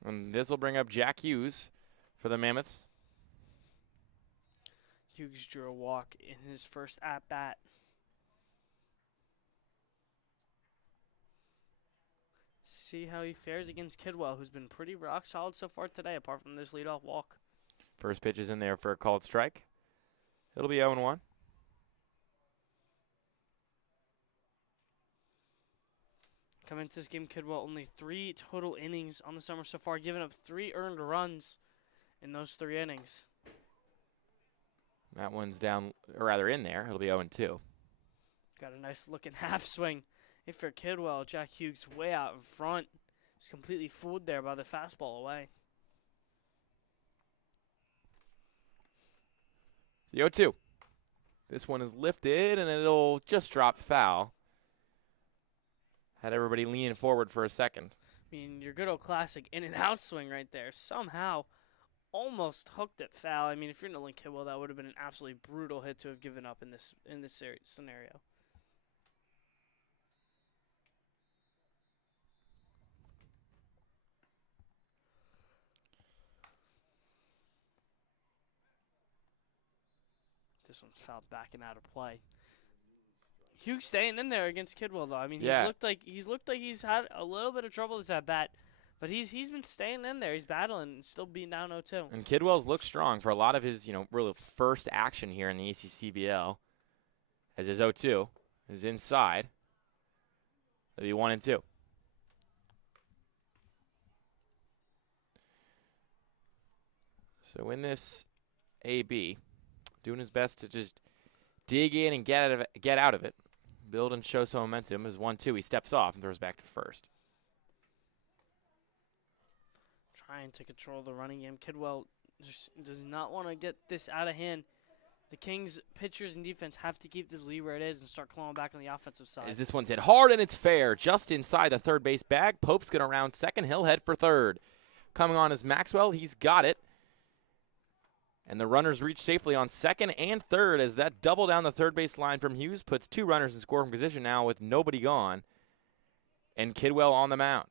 And this will bring up Jack Hughes for the Mammoths. Hughes drew a walk in his first at-bat. See how he fares against Kidwell, who's been pretty rock solid so far today, apart from this leadoff walk. First pitch is in there for a called strike. It'll be 0-1. Coming into this game, Kidwell only 3 total innings on the summer so far, giving up 3 earned runs in those 3 innings. That one's down, or rather in there. It'll be 0-2. Got a nice looking half swing. If for Kidwell, Jack Hughes way out in front. Just completely fooled there by the fastball away. The 0-2. This one is lifted, and it'll just drop foul. Had everybody leaning forward for a second. I mean, your good old classic in and out swing right there. Somehow almost hooked it foul. I mean, if you're Nolan Kidwell, that would have been an absolutely brutal hit to have given up in this scenario. This one's fouled back and out of play. Hughes staying in there against Kidwell, though. I mean, Yeah. he's looked like he's had a little bit of trouble this at bat, but he's been staying in there. He's battling, still being down 0-2. And Kidwell's looked strong for a lot of his, really first action here in the ECCBL. As his 0-2 is inside. It'll be 1-2. So in this AB, doing his best to just dig in and get out of it. Build and show some momentum. Is 1-2. He steps off and throws back to first. Trying to control the running game. Kidwell just does not want to get this out of hand. The Kings pitchers and defense have to keep this lead where it is and start clawing back on the offensive side. As this one's hit hard and it's fair. Just inside the third base bag. Pope's going to round second. He'll head for third. Coming on is Maxwell. He's got it. And the runners reach safely on second and third as that double down the third base line from Hughes puts 2 runners in scoring position now with nobody gone. And Kidwell on the mound.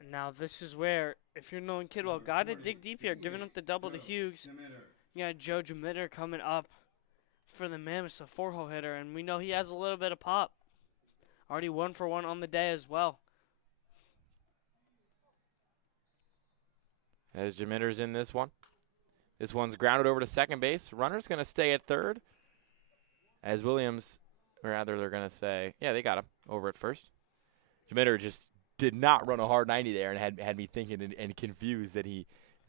And now this is where, if you're Nolan Kidwell, got to dig deep here, giving up the double to Hughes. You got Joe Jamitter coming up for the Mammoths, a 4-hole hitter, and we know he has a little bit of pop. Already 1 for 1 on the day as well. As Jamitter's in this one. This one's grounded over to second base. Runner's going to stay at third. As Williams, or rather they're going to say, yeah, they got him over at first. Jamitter just did not run a hard 90 there and had me thinking and confused that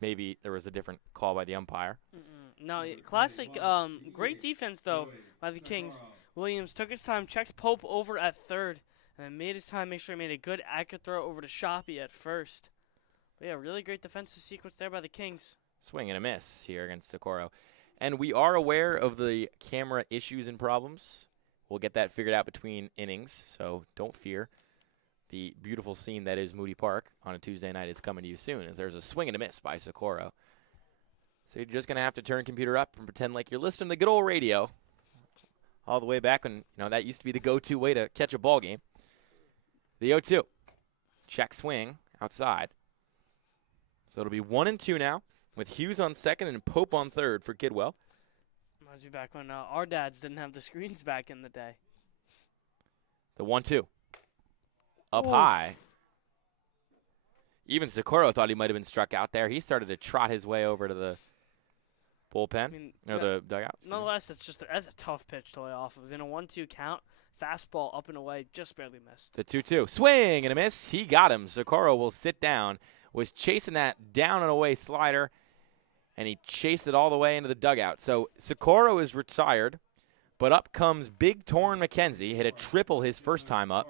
maybe there was a different call by the umpire. No, classic, great defense, though, by the Kings. Williams took his time, checked Pope over at third, and then made his time, make sure he made a good, accurate throw over to Shoppy at first. But yeah, really great defensive sequence there by the Kings. Swing and a miss here against Socorro. And we are aware of the camera issues and problems. We'll get that figured out between innings, so don't fear. The beautiful scene that is Moody Park on a Tuesday night is coming to you soon, as there's a swing and a miss by Socorro. So you're just going to have to turn computer up and pretend like you're listening to the good old radio all the way back when, that used to be the go-to way to catch a ball game. The 0-2. Check swing outside. So it'll be 1-2 now, with Hughes on second and Pope on third for Kidwell. Reminds me back when our dads didn't have the screens back in the day. The 1-2. up Oof. high. Even Socorro thought he might have been struck out there. He started to trot his way over to the bullpen, I mean, or the dugout. nonetheless, that's a tough pitch to lay off of. In a 1-2 count, fastball up and away, just barely missed. The 2-2. Swing and a miss. He got him. Socorro will sit down. Was chasing that down and away slider, and he chased it all the way into the dugout. So Socorro is retired, but up comes Big Torrin McKenzie. Hit a triple his first time up.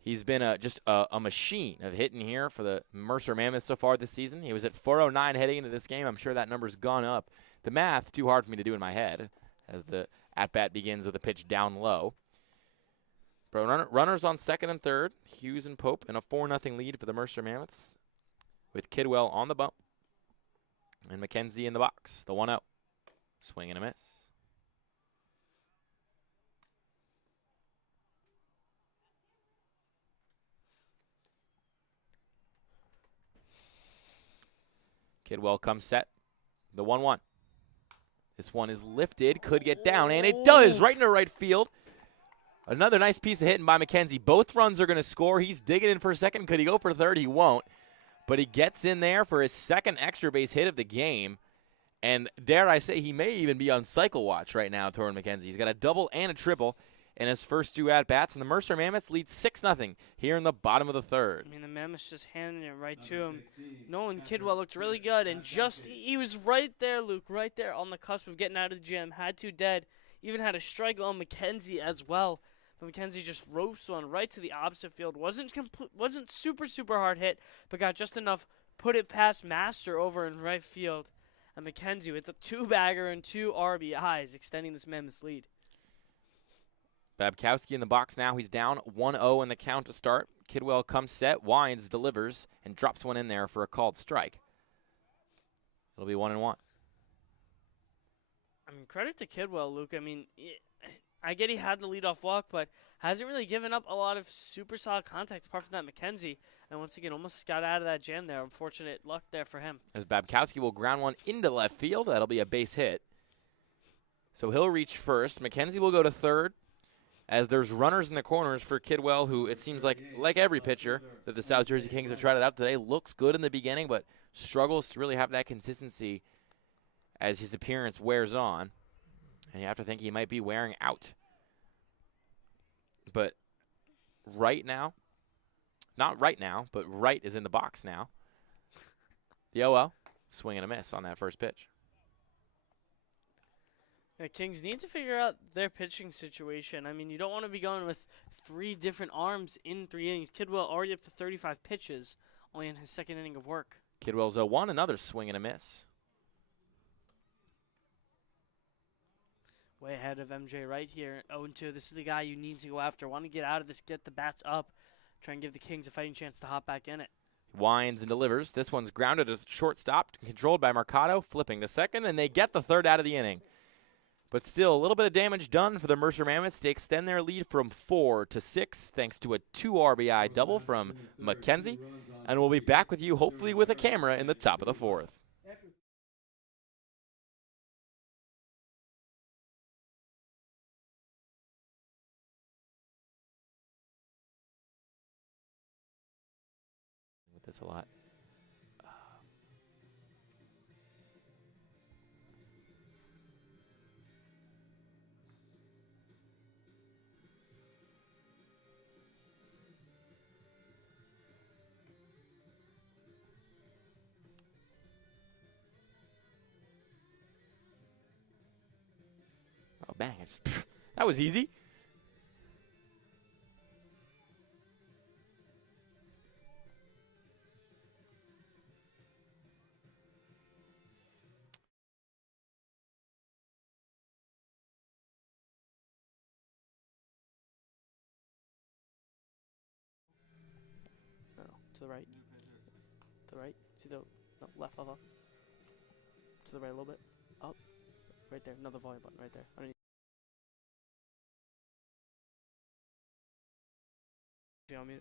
He's been just a machine of hitting here for the Mercer Mammoths so far this season. He was at 409 heading into this game. I'm sure that number's gone up. The math, too hard for me to do in my head as the at-bat begins with a pitch down low. But runners on second and third, Hughes and Pope, and a 4-0 lead for the Mercer Mammoths with Kidwell on the bump and McKenzie in the box. The 1-0. Swing and a miss. Kidwell comes set. The 1-1. This one is lifted, could get down, and it does, right into right field. Another nice piece of hitting by McKenzie. Both runs are going to score. He's digging in for a second. Could he go for third? He won't. But he gets in there for his second extra base hit of the game. And dare I say, he may even be on cycle watch right now, Torrin McKenzie. He's got a double and a triple in his first two at-bats, and the Mercer Mammoths lead 6-0 here in the bottom of the third. I mean, the Mammoths just handing it right to him. Nolan Kidwell looked really good, and he was right there, Luke, right there on the cusp of getting out of the gym. Had two dead, even had a strike on McKenzie as well. But McKenzie just ropes one right to the opposite field. Wasn't super hard hit, but got just enough. Put it past Master over in right field. And McKenzie with the two-bagger and 2 RBIs, extending this Mammoths lead. Babkowski in the box now. He's down 1-0 in the count to start. Kidwell comes set. Wines delivers and drops one in there for a called strike. It'll be 1-1. I mean, credit to Kidwell, Luke. I mean, I get he had the leadoff walk, but hasn't really given up a lot of super solid contact apart from that McKenzie. And once again, almost got out of that jam there. Unfortunate luck there for him. As Babkowski will ground one into left field. That'll be a base hit. So he'll reach first. McKenzie will go to third. As there's runners in the corners for Kidwell, who it seems like every pitcher that the South Jersey Kings have tried it out today, looks good in the beginning, but struggles to really have that consistency as his appearance wears on. And you have to think he might be wearing out. But right now, not right now, but right is in the box now. The 0-0, swing and a miss on that first pitch. The Kings need to figure out their pitching situation. I mean, you don't want to be going with 3 different arms in 3 innings. Kidwell already up to 35 pitches, only in his second inning of work. Kidwell's 0-1, another swing and a miss. Way ahead of MJ right here, 0-2. This is the guy you need to go after. Want to get out of this, get the bats up, try and give the Kings a fighting chance to hop back in it. Winds and delivers. This one's grounded at shortstop, controlled by Mercado, flipping to second, and they get the third out of the inning. But still, a little bit of damage done for the Mercer Mammoths to extend their lead from 4 to 6, thanks to a 2 RBI double from McKenzie. And we'll be back with you, hopefully with a camera, in the top of the 4th. With this a lot. Oh, bang. That was easy. No, to the right. To the right. See the left, left. To the right a little bit. Up. Right there. Another volume button right there. Underneath. If you want me to.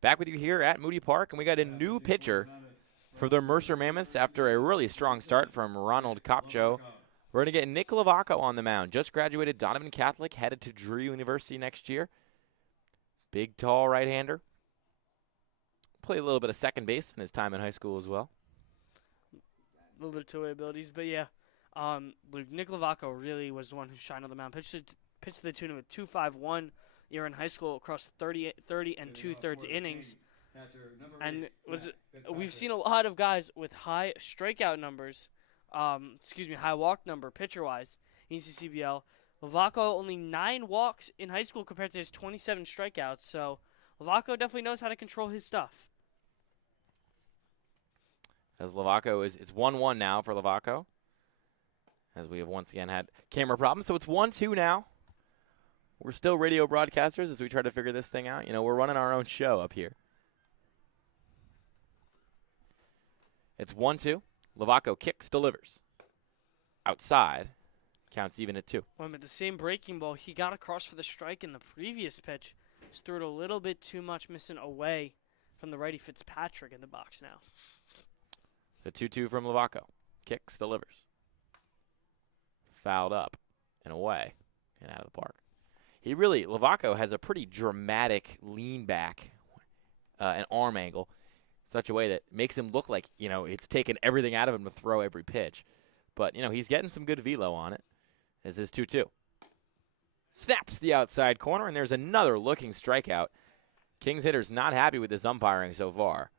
Back with you here at Moody Park, and we got a new pitcher for the Mercer Mammoths after a really strong start from Ronald Kopcho. We're going to get Nick Lavaco on the mound. Just graduated Donovan Catholic, headed to Drew University next year. Big, tall right-hander. Played a little bit of second base in his time in high school as well. A little bit of two-way abilities, but yeah. Nick Lavaco really was the one who shined on the mound. Pitched to the tune of a 2.51 year in high school across 30 and 2/3 innings. And we've seen a lot of guys with high strikeout numbers, high walk number pitcher-wise in ECCBL. Lavaco only 9 walks in high school compared to his 27 strikeouts, so Lavaco definitely knows how to control his stuff. As Lavaco it's 1-1 now for Lavaco, as we have once again had camera problems. So it's 1-2 now. We're still radio broadcasters as we try to figure this thing out. You know, we're running our own show up here. It's 1-2. Lavaco kicks, delivers. Outside. Counts even at 2. Well, the same breaking ball he got across for the strike in the previous pitch. Just threw it a little bit too much, missing away from the righty Fitzpatrick in the box now. The 2-2 from Lavaco. Kicks, delivers. Fouled up and away and out of the park. Lavaco has a pretty dramatic lean back, an arm angle, such a way that makes him look like, you know, it's taken everything out of him to throw every pitch. But, you know, he's getting some good velo on it as his 2-2. Snaps the outside corner, and there's another looking strikeout. Kings hitter's not happy with this umpiring so far.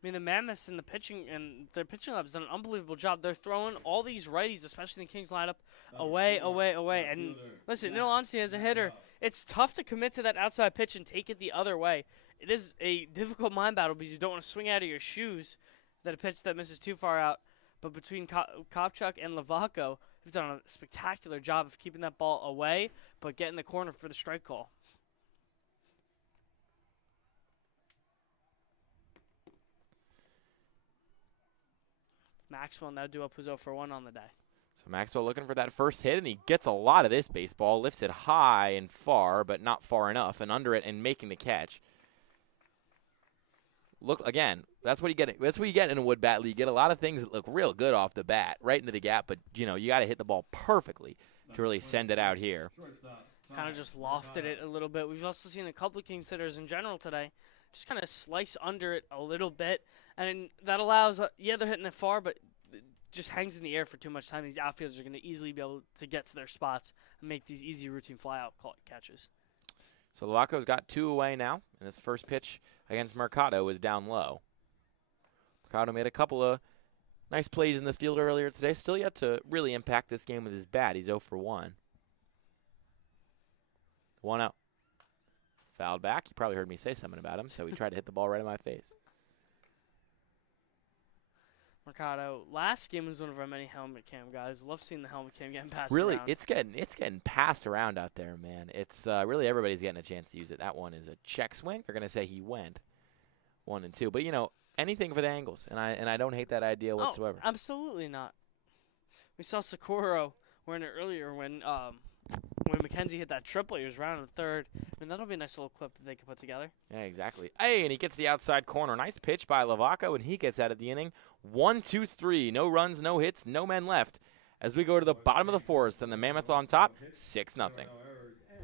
I mean, the Mammoths and their pitching lab has done an unbelievable job. They're throwing all these righties, especially in the Kings lineup, away. And listen, in all honesty, as a hitter, it's tough to commit to that outside pitch and take it the other way. It is a difficult mind battle because you don't want to swing out of your shoes that a pitch that misses too far out. But between Kopchuk and Lavaco, they've done a spectacular job of keeping that ball away, but getting the corner for the strike call. Maxwell now due up who's 0 for 1 on the day. So Maxwell looking for that first hit, and he gets a lot of this baseball. Lifts it high and far, but not far enough, and under it and making the catch. Look, again, that's what you get. That's what you get in a wood bat league. You get a lot of things that look real good off the bat, right into the gap, but, you know, you got to hit the ball perfectly to really send it out here. Kind of just lofted it a little bit. We've also seen a couple of Kings hitters in general today just kind of slice under it a little bit, and that allows, they're hitting it far, but it just hangs in the air for too much time. These outfielders are going to easily be able to get to their spots and make these easy routine fly-out catches. So Lavaco's got 2 away now, and his first pitch against Mercado was down low. Mercado made a couple of nice plays in the field earlier today. Still yet to really impact this game with his bat. He's 0 for 1. 1-0. Fouled back. You probably heard me say something about him, so he tried to hit the ball right in my face. Mercado, last game was one of our many helmet cam guys. Love seeing the helmet cam getting passed really, around. it's getting passed around out there, man. It's really everybody's getting a chance to use it. That one is a check swing. They're gonna say he went 1 and 2, but you know, anything for the angles, and I don't hate that idea whatsoever. Oh, absolutely not. We saw Socorro wearing it earlier when McKenzie hit that triple. He was rounding the third. I mean, that'll be a nice little clip that they can put together. Yeah, exactly. Hey, and he gets the outside corner. Nice pitch by Lavaco, and he gets out of the inning. 1, 2, 3. No runs, no hits, no men left. As we go to the bottom of the 4th, and the Mammoth on top, 6-0.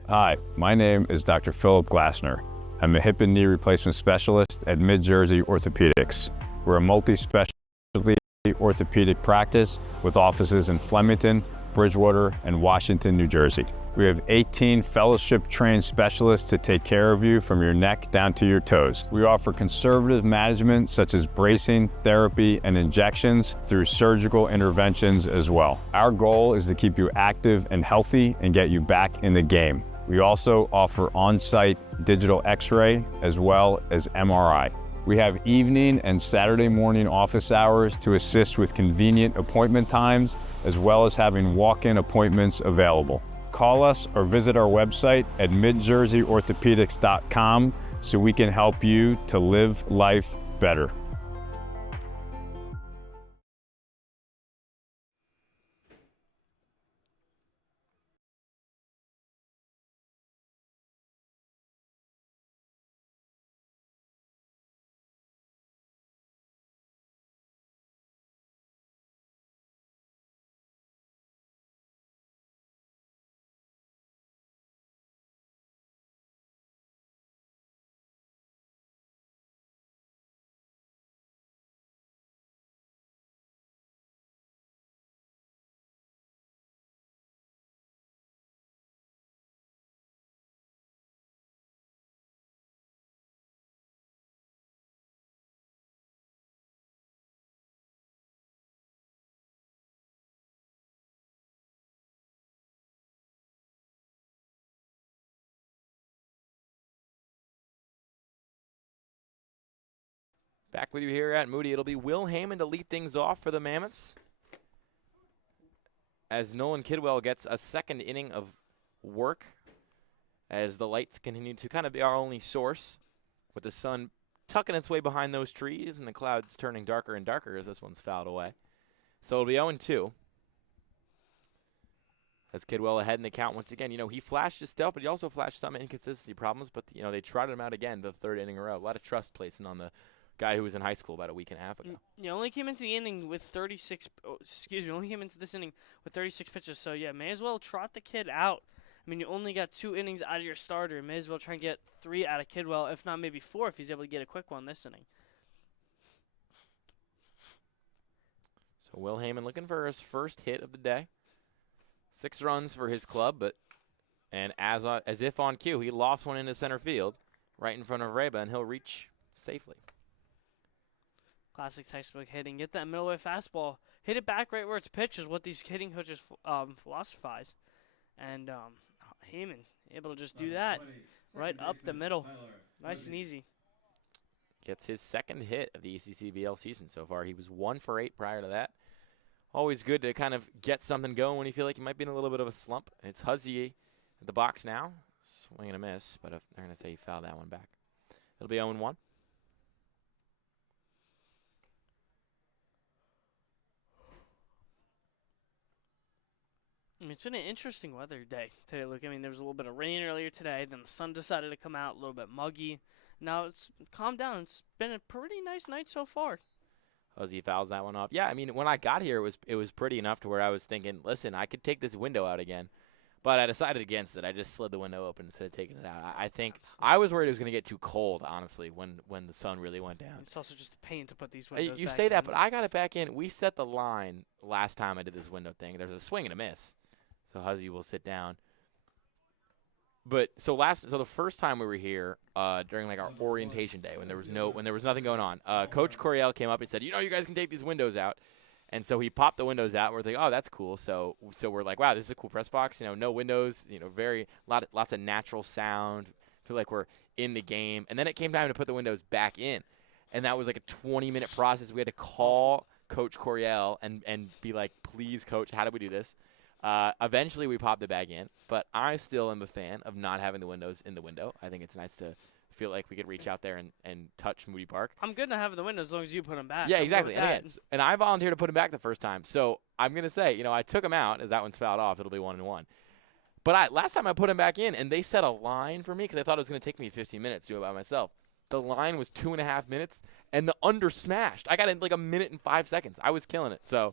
Hi, my name is Dr. Philip Glassner. I'm a hip and knee replacement specialist at Mid-Jersey Orthopedics. We're a multi-specialty orthopedic practice with offices in Flemington, Bridgewater, and Washington, New Jersey. We have 18 fellowship-trained specialists to take care of you from your neck down to your toes. We offer conservative management such as bracing, therapy, and injections through surgical interventions as well. Our goal is to keep you active and healthy and get you back in the game. We also offer on-site digital x-ray as well as MRI. We have evening and Saturday morning office hours to assist with convenient appointment times, as well as having walk-in appointments available. Call us or visit our website at midjerseyorthopedics.com so we can help you to live life better. Back with you here at Moody. It'll be Will Heyman to lead things off for the Mammoths, as Nolan Kidwell gets a second inning of work, as the lights continue to kind of be our only source, with the sun tucking its way behind those trees and the clouds turning darker and darker as this one's fouled away. So it'll be 0-2. As Kidwell ahead in the count once again. You know, he flashed his stuff, but he also flashed some inconsistency problems. But, you know, they trotted him out again the third inning in a row. A lot of trust placing on the guy who was in high school about a week and a half ago. Yeah, only came into the inning with 36. Only came into this inning with 36 pitches. So yeah, may as well trot the kid out. I mean, you only got 2 innings out of your starter. May as well try and get 3 out of Kidwell, if not maybe 4, if he's able to get a quick one this inning. So Will Heyman looking for his first hit of the day. 6 runs for his club, and as if on cue, he lost one into center field, right in front of Reba, and he'll reach safely. Classic textbook hitting. Get that middle way fastball. Hit it back right where it's pitched is what these hitting coaches philosophize. And Heyman able to just do that right up the middle. Nice and easy. Gets his second hit of the ECCBL season so far. He was 1 for 8 prior to that. Always good to kind of get something going when you feel like you might be in a little bit of a slump. It's Huzzy at the box now. Swing and a miss, but they're going to say he fouled that one back. It'll be 0-1. I mean, it's been an interesting weather day today. Look, I mean, there was a little bit of rain earlier today. Then the sun decided to come out, a little bit muggy. Now it's calmed down. It's been a pretty nice night so far. Huzzy fouls that one off. Yeah, I mean, when I got here, it was pretty enough to where I was thinking, listen, I could take this window out again. But I decided against it. I just slid the window open instead of taking it out. I think I was worried it was going to get too cold, honestly, when the sun really went down. It's also just a pain to put these windows You back say that, in. But I got it back in. We set the line last time I did this window thing. There's a swing and a miss. So Huzzy will sit down. But so the first time we were here during like our orientation day when there was nothing going on, Coach Coriel came up and said, you guys can take these windows out, and so he popped the windows out. And we're thinking, oh, that's cool. So we're like, wow, this is a cool press box. No windows. Lots of natural sound. Feel like we're in the game. And then it came time to put the windows back in, and that was like a 20-minute process. We had to call Coach Coriel and be like, please, Coach, how do we do this? Eventually, we popped it back in, but I still am a fan of not having the windows in the window. I think it's nice to feel like we could reach out there and touch Moody Park. I'm good to have the windows as long as you put them back. Yeah, exactly. And I volunteered to put them back the first time. So I'm going to say, I took them out as that one's fouled off. It'll be 1-1. But last time I put them back in, and they set a line for me because I thought it was going to take me 15 minutes to do it by myself. The line was 2.5 minutes, and the under smashed. I got in like 1 minute and 5 seconds. I was killing it. So,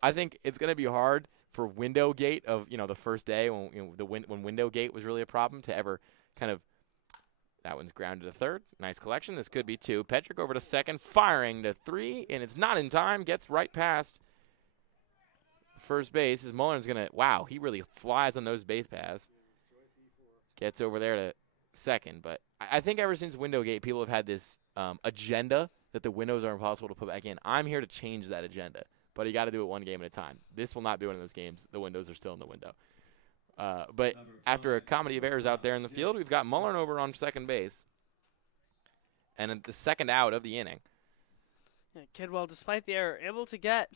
I think it's going to be hard for window gate of the first day when window gate was really a problem to ever kind of. That one's grounded to third. Nice collection. This could be 2. Petrick over to second, firing to 3, and it's not in time. Gets right past first base. As Mullen's gonna. Wow, he really flies on those base paths. Gets over there to second, but I think ever since window gate, people have had this agenda that the windows are impossible to put back in. I'm here to change that agenda. But you got to do it one game at a time. This will not be one of those games. The windows are still in the window. But after a comedy of errors out there in the field, we've got Mullen over on second base. And at the second out of the inning. Yeah, Kidwell, despite the error, able to get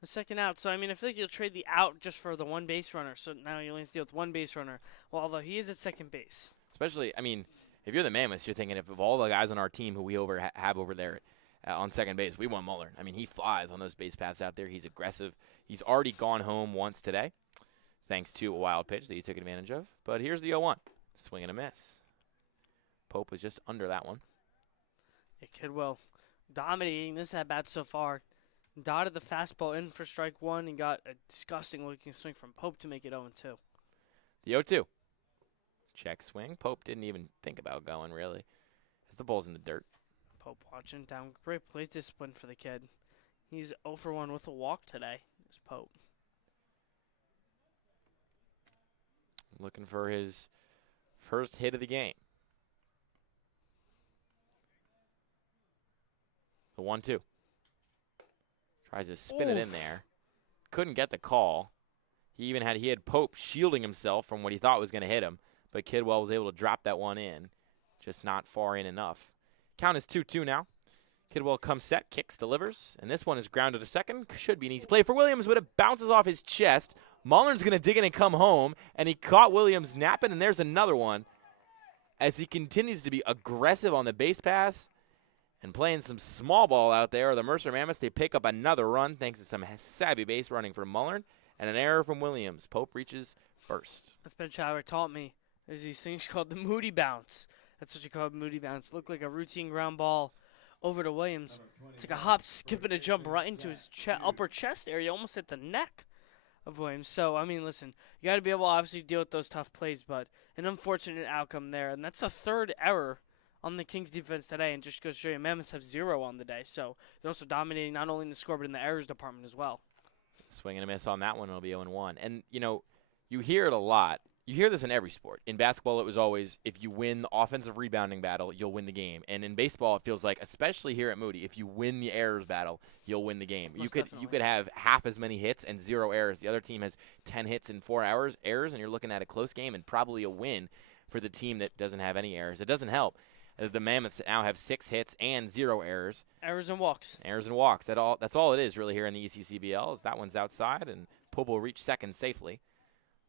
the second out. So, I mean, I feel like you'll trade the out just for the one base runner. So now you only have to deal with one base runner. Well, although he is at second base. Especially, I mean, if you're the Mammoths, you're thinking if of all the guys on our team who we have over there on second base, we want Muller. I mean, he flies on those base paths out there. He's aggressive. He's already gone home once today, thanks to a wild pitch that he took advantage of. But here's the 0-1. Swing and a miss. Pope was just under that one. Yeah, Kidwell dominating this at-bat so far. Dotted the fastball in for strike 1 and got a disgusting-looking swing from Pope to make it 0-2. The 0-2. Check swing. Pope didn't even think about going, really, as the ball's in the dirt. Pope watching down. Great plate discipline for the kid. He's 0 for 1 with a walk today. It's Pope. Looking for his first hit of the game. The 1-2. Tries to spin it in there. Couldn't get the call. He had Pope shielding himself from what he thought was going to hit him, but Kidwell was able to drop that one in, just not far in enough. Count is 2-2 now. Kidwell comes set, kicks, delivers, and this one is grounded to second. Should be an easy play for Williams, but it bounces off his chest. Mullen's going to dig in and come home, and he caught Williams napping, and there's another one as he continues to be aggressive on the base pass and playing some small ball out there. The Mercer Mammoths, they pick up another run thanks to some savvy base running from Mullen and an error from Williams. Pope reaches first. That's Ben Schauer taught me. There's these things called the Moody Bounce. That's what you call a Moody Bounce. Looked like a routine ground ball over to Williams. It's like a hop, skip, and a jump right into his upper chest area, almost hit the neck of Williams. So, I mean, listen, you got to be able to obviously deal with those tough plays, but an unfortunate outcome there. And that's a third error on the Kings defense today, and just goes to show you Mammoths have 0 on the day. So they're also dominating not only in the score, but in the errors department as well. Swing and a miss on that one. It'll be 0-1. And, you know, you hear it a lot. You hear this in every sport. In basketball, it was always, if you win the offensive rebounding battle, you'll win the game. And in baseball, it feels like, especially here at Moody, if you win the errors battle, you'll win the game. Most You definitely. could have half as many hits and 0 errors. The other team has 10 hits and 4 errors, and you're looking at a close game and probably a win for the team that doesn't have any errors. It doesn't help. The Mammoths now have 6 hits and 0 errors. Errors and walks. Errors and walks. That's all it is really here in the ECCBL. Is that one's outside, and Pope will reach second safely.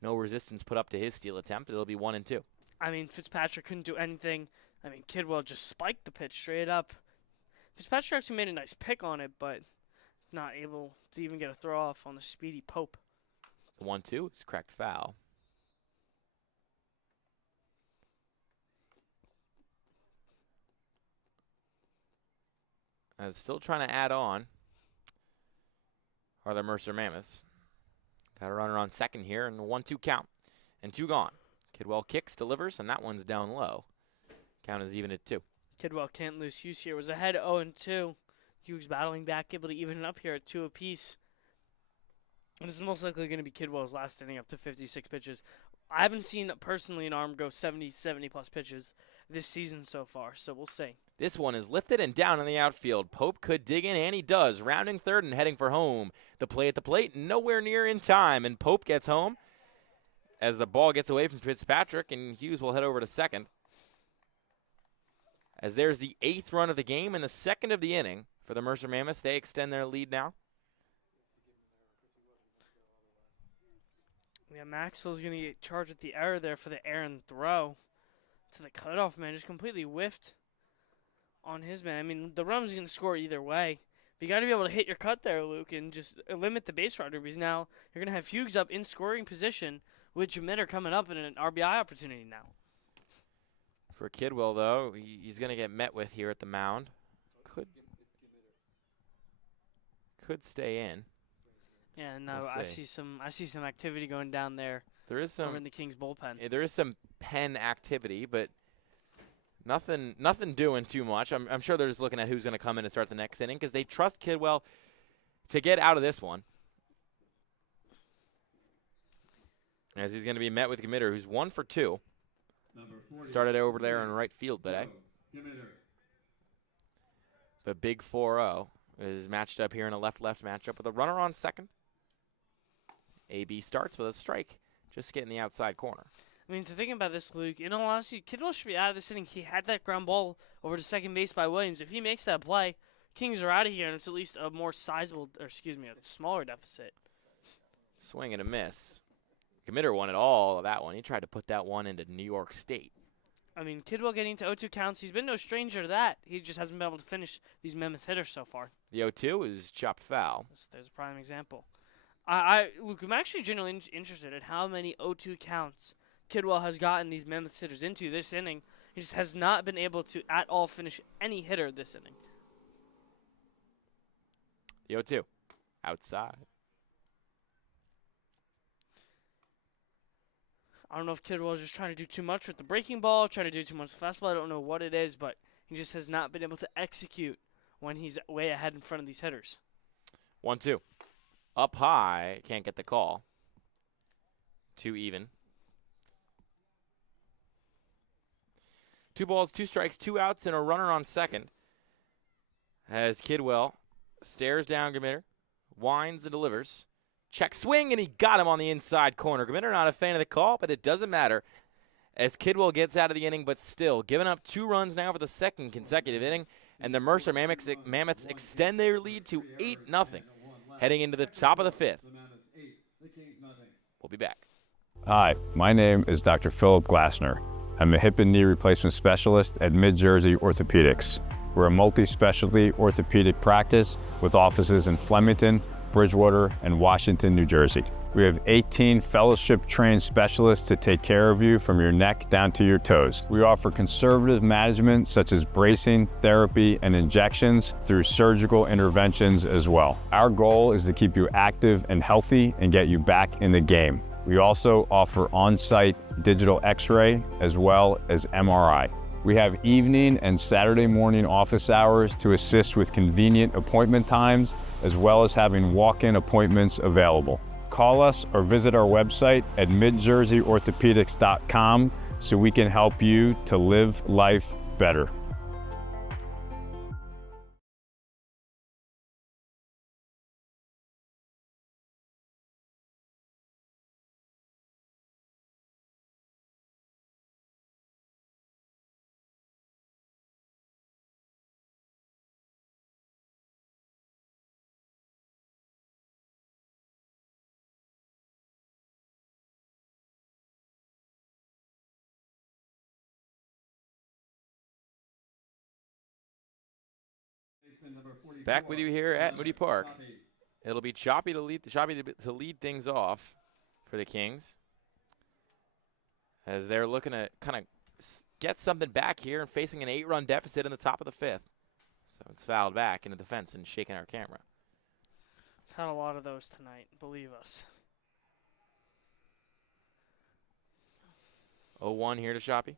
No resistance put up to his steal attempt. It'll be 1-2. I mean, Fitzpatrick couldn't do anything. I mean, Kidwell just spiked the pitch straight up. Fitzpatrick actually made a nice pick on it, but not able to even get a throw off on the speedy Pope. The 1-2 is correct foul. Still trying to add on are the Mercer Mammoths. Got a runner on second here, and a 1-2 count. And 2 gone. Kidwell kicks, delivers, and that one's down low. Count is even at 2. Kidwell can't lose. Hughes here was ahead 0-2. Hughes battling back, able to even it up here at 2 apiece. And this is most likely going to be Kidwell's last inning up to 56 pitches. I haven't seen personally an arm go 70 plus pitches this season so far, so we'll see. This one is lifted and down in the outfield. Pope could dig in, and he does, rounding third and heading for home. The play at the plate, nowhere near in time, and Pope gets home as the ball gets away from Fitzpatrick, and Hughes will head over to second. As there's the 8th run of the game and the 2nd of the inning for the Mercer Mammoths. They extend their lead now. Yeah, Maxwell's going to get charged with the error there for the errant throw to the cutoff man. Just completely whiffed on his man. I mean, the run was going to score either way. But you got to be able to hit your cut there, Luke, and just limit the base runner, because now you're going to have Hughes up in scoring position with Jameter coming up in an RBI opportunity now. For Kidwell, though, he's going to get met with here at the mound. Could stay in. Yeah, no, We'll I see some activity going down there. There is over in the Kings bullpen. There is some pen activity, but nothing doing too much. I'm sure they're just looking at who's going to come in and start the next inning, because they trust Kidwell to get out of this one. As he's going to be met with Gmitter, who's 1 for 2. Started over there in right field today. But big 4-0 is matched up here in a left-left matchup with a runner on second. AB starts with a strike, just getting the outside corner. I mean, to think about this, Luke, in all honesty, Kidwell should be out of this inning. He had that ground ball over to second base by Williams. If he makes that play, Kings are out of here, and it's at least a more sizable, or excuse me, a smaller deficit. Swing and a miss. Gmitter wanted all of that one. He tried to put that one into New York State. I mean, Kidwell getting to 0-2 counts. He's been no stranger to that. He just hasn't been able to finish these Mammoths hitters so far. The 0-2 is chopped foul. There's a prime example. Luke, I'm actually genuinely interested in how many 0-2 counts Kidwell has gotten these Mammoths hitters into this inning. He just has not been able to at all finish any hitter this inning. The 0-2 outside. I don't know if Kidwell is just trying to do too much with the breaking ball, trying to do too much with the fastball. I don't know what it is, but he just has not been able to execute when he's way ahead in front of these hitters. 1-2. Up high, can't get the call. 2 even. 2 balls, 2 strikes, 2 outs, and a runner on second. As Kidwell stares down Gmitter, winds and delivers. Check swing, and he got him on the inside corner. Gmitter not a fan of the call, but it doesn't matter as Kidwell gets out of the inning, but still giving up 2 runs now for the second consecutive inning. And the Mercer Mammoths extend their lead to 8-0, heading into the top of the 5th. The Mammoths 8, the Kings nothing. We'll be back. Hi, my name is Dr. Philip Glassner. I'm a hip and knee replacement specialist at Mid-Jersey Orthopedics. We're a multi-specialty orthopedic practice with offices in Flemington, Bridgewater, and Washington, New Jersey. We have 18 fellowship-trained specialists to take care of you from your neck down to your toes. We offer conservative management such as bracing, therapy, and injections through surgical interventions as well. Our goal is to keep you active and healthy and get you back in the game. We also offer on-site digital X-ray as well as MRI. We have evening and Saturday morning office hours to assist with convenient appointment times, as well as having walk-in appointments available. Call us or visit our website at midjerseyorthopedics.com so we can help you to live life better. Back with you here at Moody Park. It'll be Choppy to lead things off for the Kings, as they're looking to kind of get something back here and facing an 8-run deficit in the top of the 5th. So it's fouled back into the fence and shaking our camera. We've had a lot of those tonight, believe us. 0-1 here to Choppy.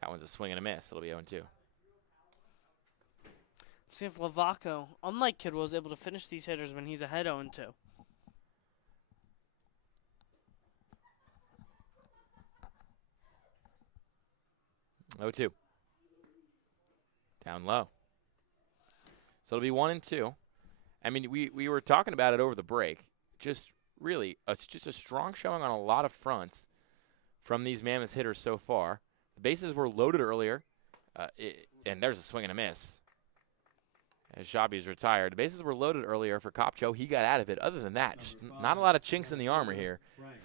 That one's a swing and a miss. It'll be 0-2. See if Lavaco, unlike Kidwell, is able to finish these hitters when he's ahead 0-2. 0-2. Down low. So it'll be 1-2. I mean, we were talking about it over the break. Just really, just a strong showing on a lot of fronts from these Mammoths hitters so far. The bases were loaded earlier, and there's a swing and a miss. As Shabby's retired. The bases were loaded earlier for Kopcho. He got out of it. Other than that, just not a lot of chinks in the armor here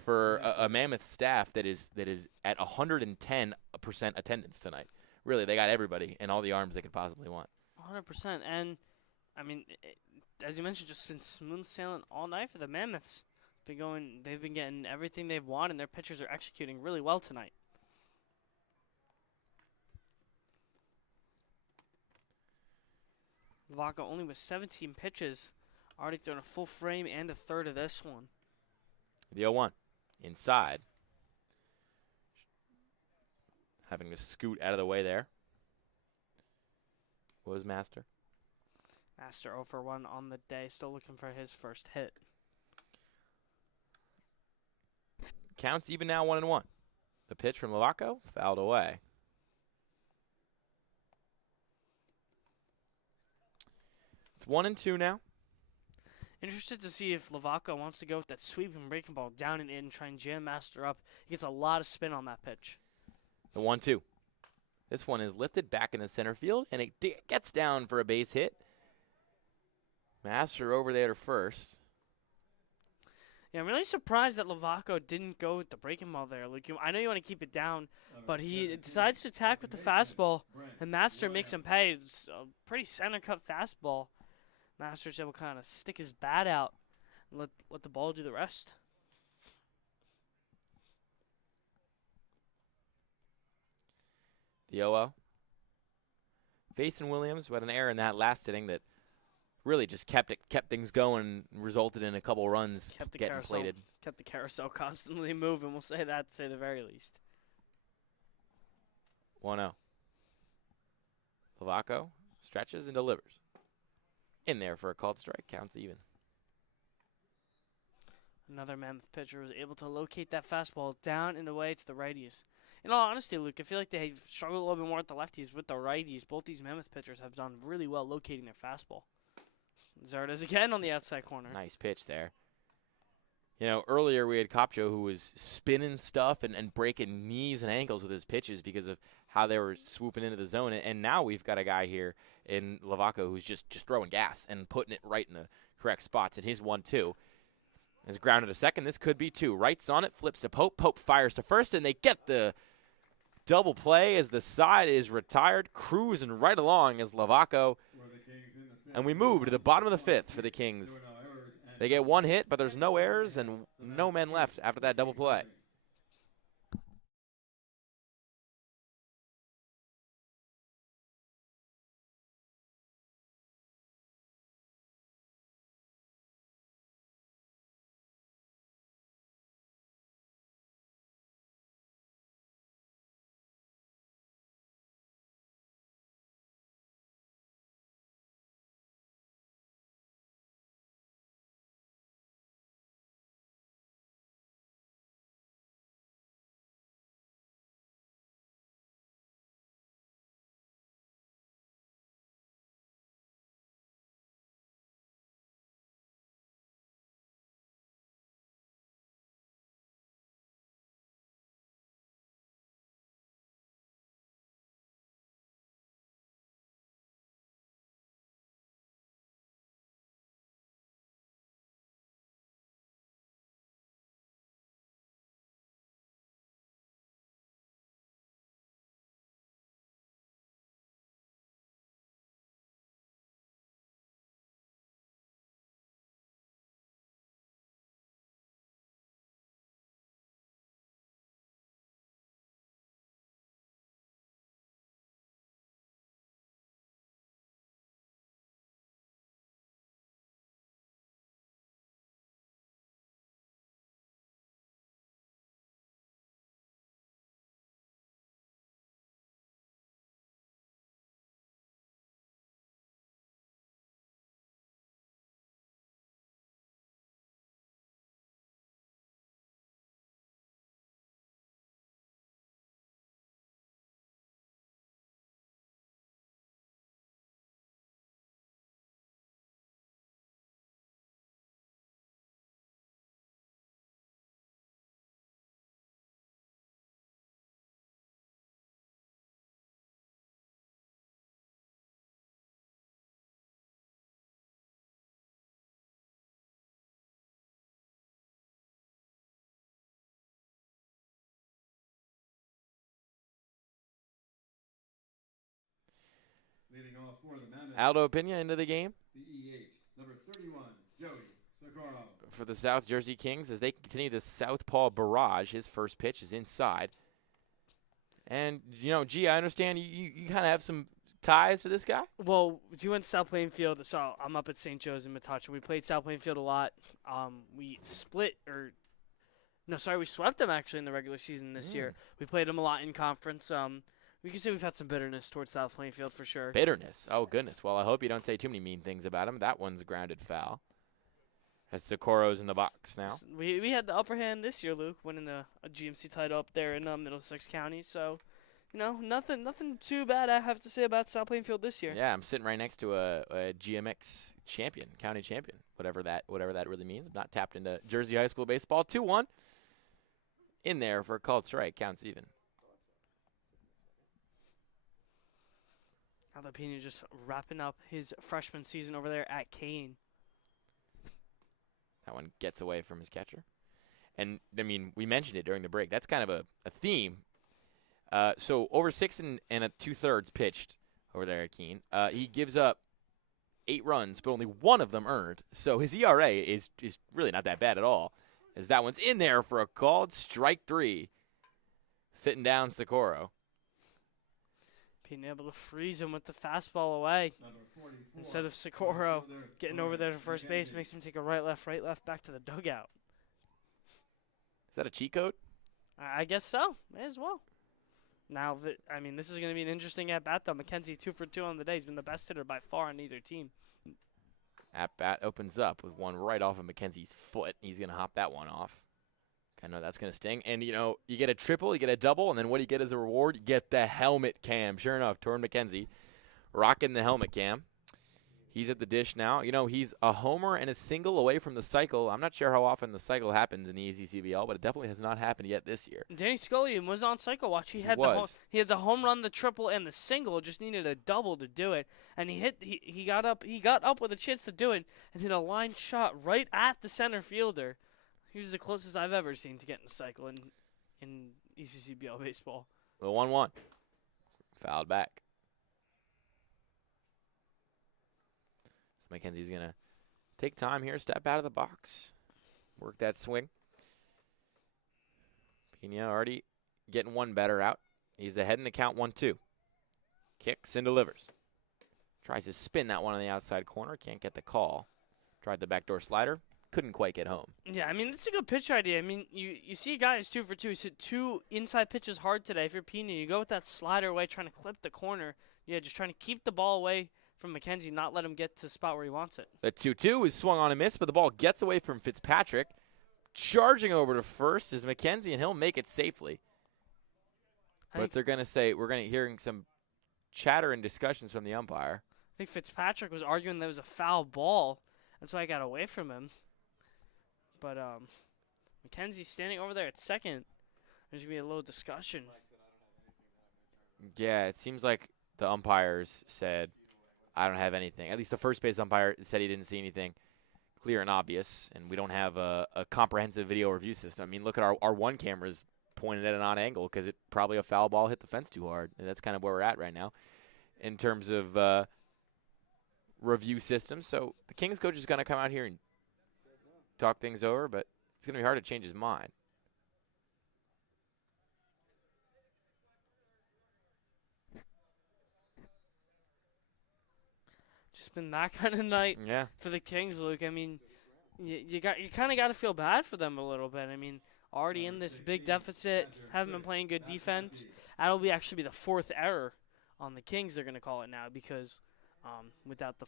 for a Mammoth staff that is at 110% attendance tonight. Really, they got everybody and all the arms they could possibly want. 100%. And, I mean, as you mentioned, just been smooth sailing all night for the Mammoths. They've been getting everything they've wanted, and their pitchers are executing really well tonight. Lavaco only with 17 pitches, already thrown a full frame and a third of this one. The 0-1 inside. Having to scoot out of the way there. What was Master? Master 0 for 1 on the day, still looking for his first hit. Counts even now 1-1. The pitch from Lavaco fouled away. It's 1-2 now. Interested to see if Lavaco wants to go with that sweeping breaking ball down and in and try and jam Master up. He gets a lot of spin on that pitch. The 1-2. This one is lifted back in the center field, and it gets down for a base hit. Master over there to first. Yeah, I'm really surprised that Lavaco didn't go with the breaking ball there. Like, I know you want to keep it down, but he decides to attack with the fastball, and Master makes him pay. It's a pretty center-cut fastball. Master's able to kind of stick his bat out and let the ball do the rest. The 0-0. Faison Williams, who had an error in that last inning that really just kept things going, resulted in a couple runs getting plated. Kept the carousel constantly moving. We'll say that, to say the very least. 1-0. Lavaco stretches and delivers. In there for a called strike. Counts even. Another Mammoth pitcher was able to locate that fastball down and away to the righties. In all honesty, Luke, I feel like they struggled a little bit more with the lefties. With the righties, both these Mammoth pitchers have done really well locating their fastball. There it is again on the outside corner. Nice pitch there. You know, earlier we had Kopcho who was spinning stuff and breaking knees and ankles with his pitches because of how they were swooping into the zone. And now we've got a guy here in Lavaco who's just throwing gas and putting it right in the correct spots. And his 1-2 is grounded to second. This could be 2. Wrights on it, flips to Pope. Pope fires to first, and they get the double play as the side is retired, cruising right along as Lavaco. And we move to the bottom of the 5th for the Kings. They get 1 hit, but there's no errors and no men left after that double play. Leading off for the Mammoths, Aldo Pena into the game the E8, number 31, Joey Socorro. for the South Jersey Kings as they continue the southpaw barrage. His first pitch is inside. And, you know, I understand you kind of have some ties to this guy? Well, you went to South Plainfield, so I'm up at St. Joe's in Metuchen. We played South Plainfield a lot. We swept them actually in the regular season this year. We played them a lot in conference. We can say we've had some bitterness towards South Plainfield for sure. Bitterness. Oh, goodness. Well, I hope you don't say too many mean things about him. That one's grounded foul. As Socorro's in the box now. We had the upper hand this year, Luke, winning a GMC title up there in Middlesex County. So, you know, nothing too bad I have to say about South Plainfield this year. Yeah, I'm sitting right next to a GMX champion, county champion, whatever that really means. I'm not tapped into Jersey High School baseball. 2-1 in there for a called strike. Counts even. Aldo Pena just wrapping up his freshman season over there at Kane. That one gets away from his catcher. And, I mean, we mentioned it during the break. That's kind of a theme. So over 6 and a 2/3 pitched over there at Keene. He gives up 8 runs, but only 1 of them earned. So his ERA is really not that bad at all, as that one's in there for a called strike 3. Sitting down Socorro. Being able to freeze him with the fastball away. Instead of Socorro getting over there to first base, makes him take a right, left, back to the dugout. Is that a cheat code? I guess so. May as well. Now, this is going to be an interesting at-bat, though. McKenzie 2 for 2 on the day. He's been the best hitter by far on either team. At-bat opens up with one right off of McKenzie's foot. He's going to hop that one off. I know that's going to sting. And, you know, you get a triple, you get a double, and then what do you get as a reward? You get the helmet cam. Sure enough, Torrin McKenzie rocking the helmet cam. He's at the dish now. You know, he's a homer and a single away from the cycle. I'm not sure how often the cycle happens in the ECCBL, but it definitely has not happened yet this year. Danny Scully was on cycle watch. He had the home run, the triple, and the single. Just needed a double to do it, and he got up with a chance to do it, and hit a line shot right at the center fielder. He was the closest I've ever seen to getting a cycle in ECCBL baseball. The 1-1, fouled back. McKenzie's going to take time here, step out of the box, work that swing. Pena already getting one better out. He's ahead in the count 1-2. Kicks and delivers. Tries to spin that one on the outside corner. Can't get the call. Tried the backdoor slider. Couldn't quite get home. Yeah, I mean, it's a good pitch idea. I mean, you see a guy who's 2 for 2. He's hit 2 inside pitches hard today. If you're Pena, you go with that slider away, trying to clip the corner. Yeah, just trying to keep the ball away from McKenzie, not let him get to the spot where he wants it. The 2-2 is swung on a miss, but the ball gets away from Fitzpatrick. Charging over to first is McKenzie, and he'll make it safely. But they're going to say, we're going to hearing some chatter and discussions from the umpire. I think Fitzpatrick was arguing that was a foul ball. That's why I got away from him. But McKenzie standing over there at second. There's going to be a little discussion. Yeah, it seems like the umpires said, I don't have anything. At least the first base umpire said he didn't see anything clear and obvious, and we don't have a comprehensive video review system. I mean, look at our one camera's pointed at an odd angle because it probably a foul ball hit the fence too hard. And that's kind of where we're at right now in terms of review systems. So the Kings coach is going to come out here and talk things over, but it's going to be hard to change his mind. Just been that kind of night for the Kings, Luke. I mean, you kind of got to feel bad for them a little bit. I mean, already in this big deficit, haven't been playing good defense. That'll actually be the 4th error on the Kings. They're gonna call it now because without the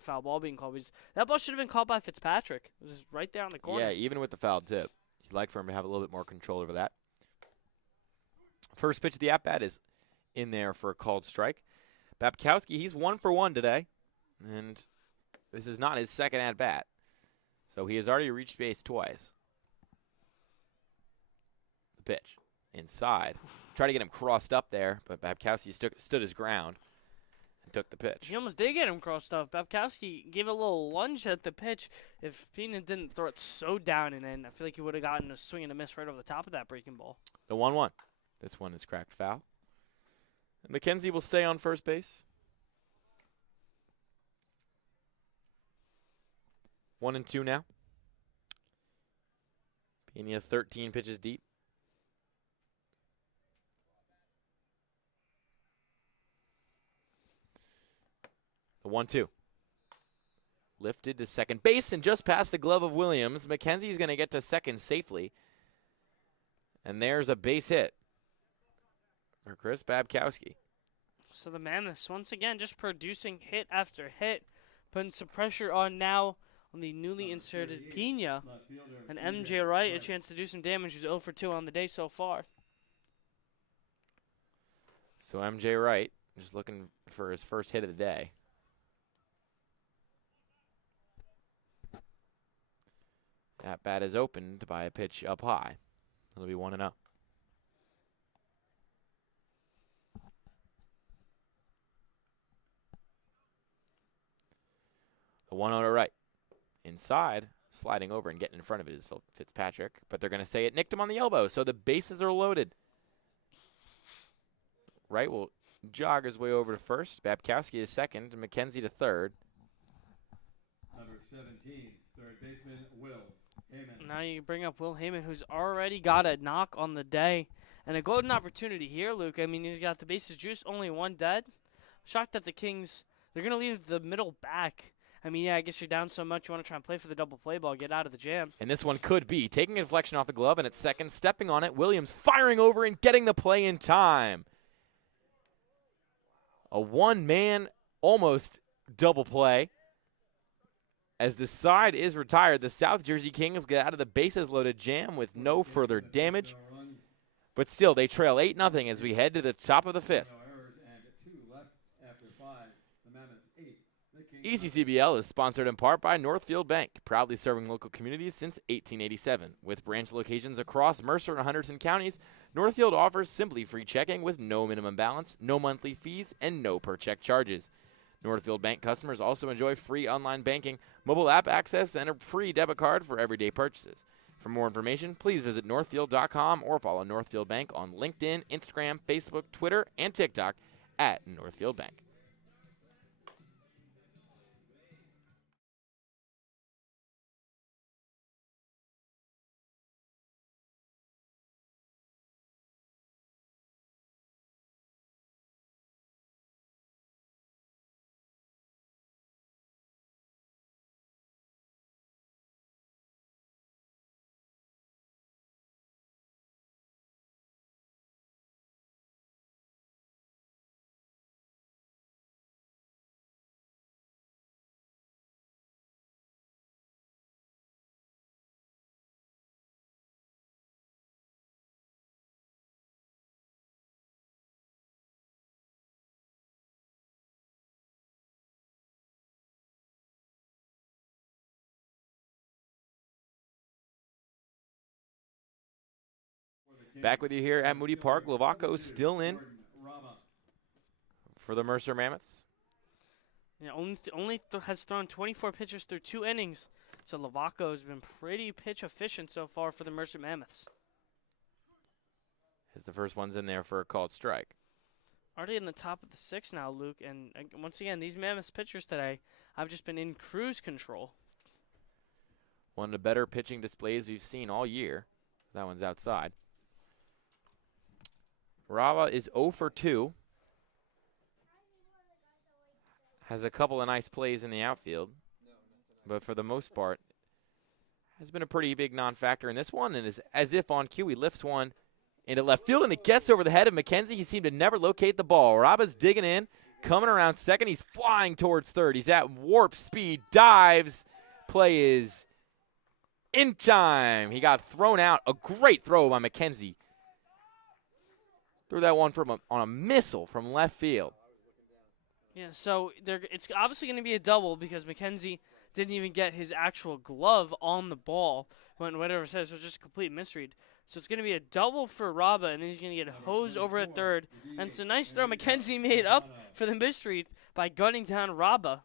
foul ball being called, that ball should have been called by Fitzpatrick. It was right there on the corner. Yeah, even with the foul tip, you'd like for him to have a little bit more control over that. First pitch of the at-bat is in there for a called strike. Babkowski, he's 1 for 1 today, and this is not his second at-bat. So he has already reached base twice. The pitch inside. Try to get him crossed up there, but Babkowski stood his ground and took the pitch. He almost did get him crossed up. Babkowski gave a little lunge at the pitch. If Pena didn't throw it so down and in, I feel like he would have gotten a swing and a miss right over the top of that breaking ball. The 1-1. This one is cracked foul. McKenzie will stay on first base. 1-2 now. Pena 13 pitches deep. The 1-2. Lifted to second base and just past the glove of Williams. McKenzie's going to get to second safely. And there's a base hit for Chris Babkowski. So the Mammoths, once again, just producing hit after hit, putting some pressure on now on the newly inserted Pena. And MJ Wright, a chance to do some damage, who's 0 for 2 on the day so far. So MJ Wright just looking for his first hit of the day. That bat is opened by a pitch up high. It'll be 1-0. The 1-0 to right. Inside, sliding over and getting in front of it is Fitzpatrick. But they're going to say it nicked him on the elbow, so the bases are loaded. Wright will jog his way over to first. Babkowski to second, and McKenzie to third. Number 17, third baseman, Will Heyman. Now you bring up Will Heyman, who's already got a knock on the day. And a golden opportunity here, Luke. I mean, he's got the bases juiced, only one dead. Shocked that the Kings, they're going to leave the middle back. I mean, yeah, I guess you're down so much, you want to try and play for the double play ball, get out of the jam. And this one could be taking a deflection off the glove, and at second, stepping on it, Williams firing over and getting the play in time. A one-man almost double play. As the side is retired, the South Jersey Kings get out of the bases-loaded jam with no further damage. But still, they trail 8-0 as we head to the top of the fifth. No errors and 2 left after 5, the Mammoths 8. The Kings ECCBL is sponsored in part by Northfield Bank, proudly serving local communities since 1887. With branch locations across Mercer and Hunterdon counties, Northfield offers simply free checking with no minimum balance, no monthly fees, and no per-check charges. Northfield Bank customers also enjoy free online banking, mobile app access, and a free debit card for everyday purchases. For more information, please visit northfield.com or follow Northfield Bank on LinkedIn, Instagram, Facebook, Twitter, and TikTok at Northfield Bank. Back with you here at Moody Park. Lovaco still in for the Mercer Mammoths. Yeah, has thrown 24 pitches through 2 innings. So Lovaco has been pretty pitch efficient so far for the Mercer Mammoths. As the first one's in there for a called strike. Already in the top of the 6th now, Luke. And once again, these Mammoths pitchers today have just been in cruise control. One of the better pitching displays we've seen all year. That one's outside. Rava is 0 for 2. Has a couple of nice plays in the outfield. But for the most part, has been a pretty big non-factor in this one. And is as if on cue, he lifts one into left field, and it gets over the head of McKenzie. He seemed to never locate the ball. Rava's digging in, coming around second. He's flying towards third. He's at warp speed, dives. Play is in time. He got thrown out. A great throw by McKenzie. Threw that one on a missile from left field. Yeah, so it's obviously going to be a double because McKenzie didn't even get his actual glove on the ball when whatever it says. It was just a complete misread. So it's going to be a double for Raba, and then he's going to get hosed over at third. And it's a nice throw McKenzie made up for the misread by gunning down Raba.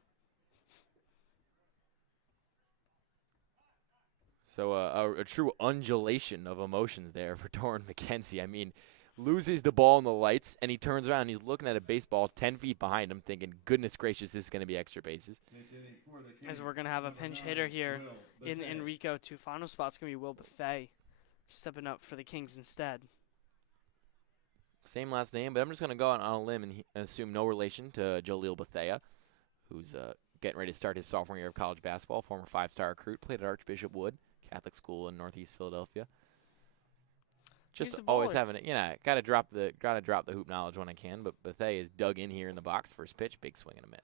So a true undulation of emotions there for Doran McKenzie. I mean, loses the ball in the lights, and he turns around and he's looking at a baseball 10 feet behind him thinking, goodness gracious, this is going to be extra bases. As we're going to have a pinch hitter here in Enrico to final spot's going to be Will Buffet stepping up for the Kings instead. Same last name, but I'm just going to go out on a limb and assume no relation to Jaleel Bethea, who's getting ready to start his sophomore year of college basketball, former 5-star recruit, played at Archbishop Wood Catholic School in Northeast Philadelphia. Just always having it, gotta drop the hoop knowledge when I can. But Bethea is dug in here in the box. First pitch, big swing and a miss.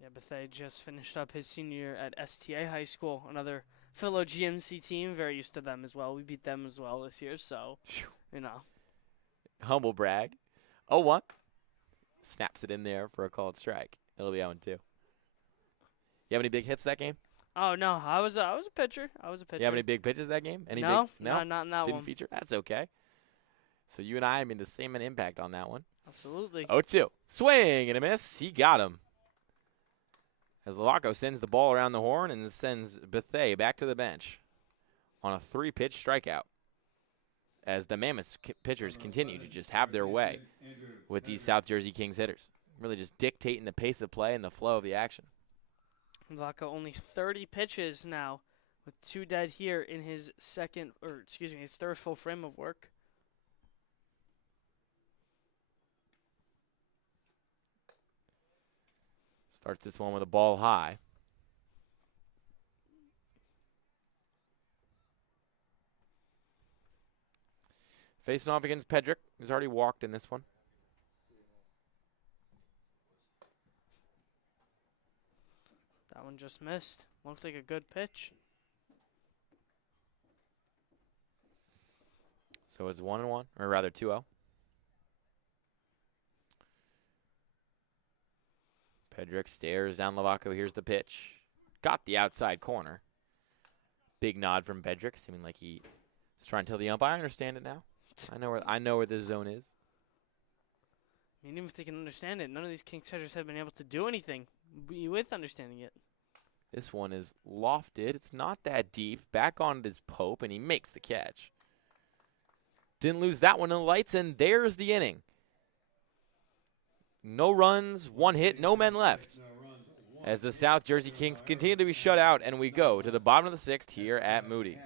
Yeah, Bethea just finished up his senior year at STA High School, another fellow GMC team. Very used to them as well. We beat them as well this year, so Humble brag. 0-1. Snaps it in there for a called strike. It'll be 0-2. You have any big hits that game? Oh no, I was a pitcher. You have any big pitches that game? Any no, big? No, not in that Didn't one. feature. That's okay. So you and I made the same impact on that one. Absolutely. 0-2. Swing and a miss. He got him. As Lovaco sends the ball around the horn and sends Bethea back to the bench on a 3-pitch strikeout. As the Mammoths pitchers continue to just have their way with these South Jersey Kings hitters, really just dictating the pace of play and the flow of the action. Lovaco only 30 pitches now, with 2 dead here in his his third full frame of work. Starts this one with a ball high. Facing off against Pedrick, who's already walked in this one. That one just missed. Looked like a good pitch. So it's 1-1, or rather 2-0. Pedrick stares down Lovaco. Here's the pitch. Got the outside corner. Big nod from Bedrick, seeming like he's trying to tell the umpire, I understand it now. I know where this zone is. I mean, even if they can understand it, none of these Kings catchers have been able to do anything with understanding it. This one is lofted. It's not that deep. Back on his Pope, and he makes the catch. Didn't lose that one in the lights, and there's the inning. No runs, one hit, no men left. As the South Jersey Kings continue to be shut out, and we go to the bottom of the sixth here at Moody.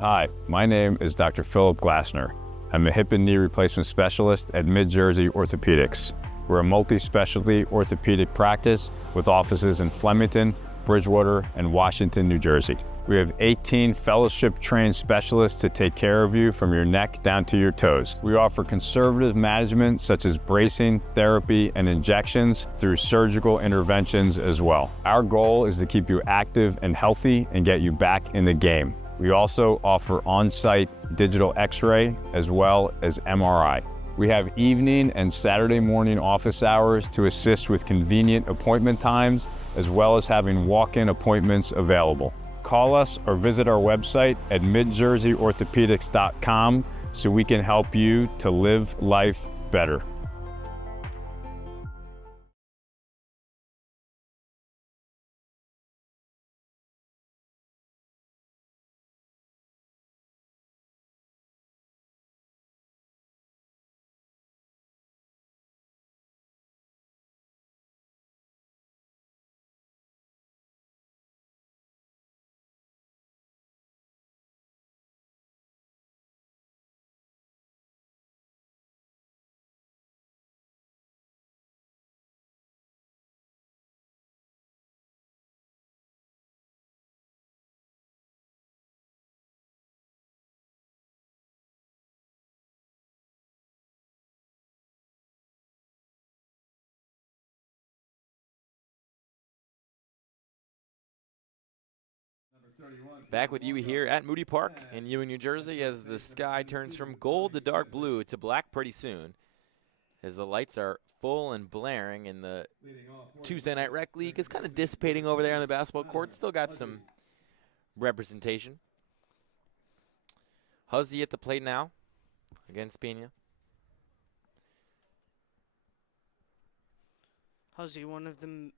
Hi, my name is Dr. Philip Glassner. I'm a hip and knee replacement specialist at Mid-Jersey Orthopedics. We're a multi-specialty orthopedic practice with offices in Flemington, Bridgewater, and Washington, New Jersey. We have 18 fellowship-trained specialists to take care of you from your neck down to your toes. We offer conservative management such as bracing, therapy, and injections through surgical interventions as well. Our goal is to keep you active and healthy and get you back in the game. We also offer on-site digital x-ray as well as MRI. We have evening and Saturday morning office hours to assist with convenient appointment times, as well as having walk-in appointments available. Call us or visit our website at midjerseyorthopedics.com so we can help you to live life better. Back with you here at Moody Park in Ewing, New Jersey, as the sky turns from gold to dark blue to black pretty soon, as the lights are full and blaring, and the Tuesday Night Rec League is kind of dissipating over there on the basketball court. Still got some representation. Huzzy at the plate now against Pena. Huzzy, one of them.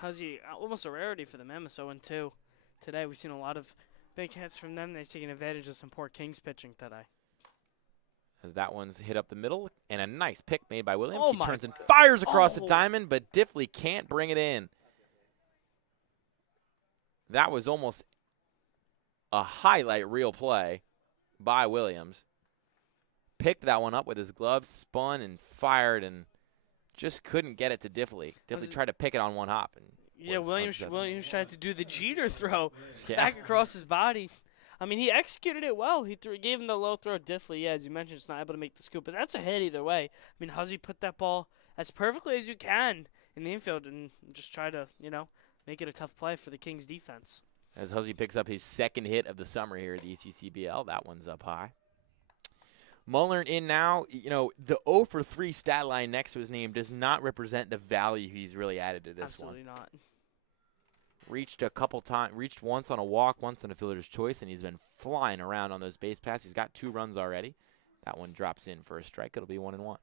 Huzzy, almost a rarity for the Mammoths, 0-2. Today, we've seen a lot of big hits from them. They've taken advantage of some poor Kings pitching today. As that one's hit up the middle, and a nice pick made by Williams. Oh, he turns and fires across the diamond, but Diffley can't bring it in. That was almost a highlight reel play by Williams. Picked that one up with his gloves, spun and fired, and just couldn't get it to Diffley. Diffley tried to pick it on one hop. And yeah, Williams tried to do the Jeter throw back across his body. I mean, he executed it well. He gave him the low throw. Diffley, yeah, as you mentioned, it's not able to make the scoop, but that's a hit either way. I mean, Huzzy put that ball as perfectly as you can in the infield and just try to, make it a tough play for the Kings defense. As Huzzy picks up his second hit of the summer here at the ECCBL, that one's up high. Mullern in now. The 0 for 3 stat line next to his name does not represent the value he's really added to this one. Absolutely not. Reached a couple times, reached once on a walk, once on a fielder's choice, and he's been flying around on those base paths. He's got 2 runs already. That one drops in for a strike. It'll be 1-1.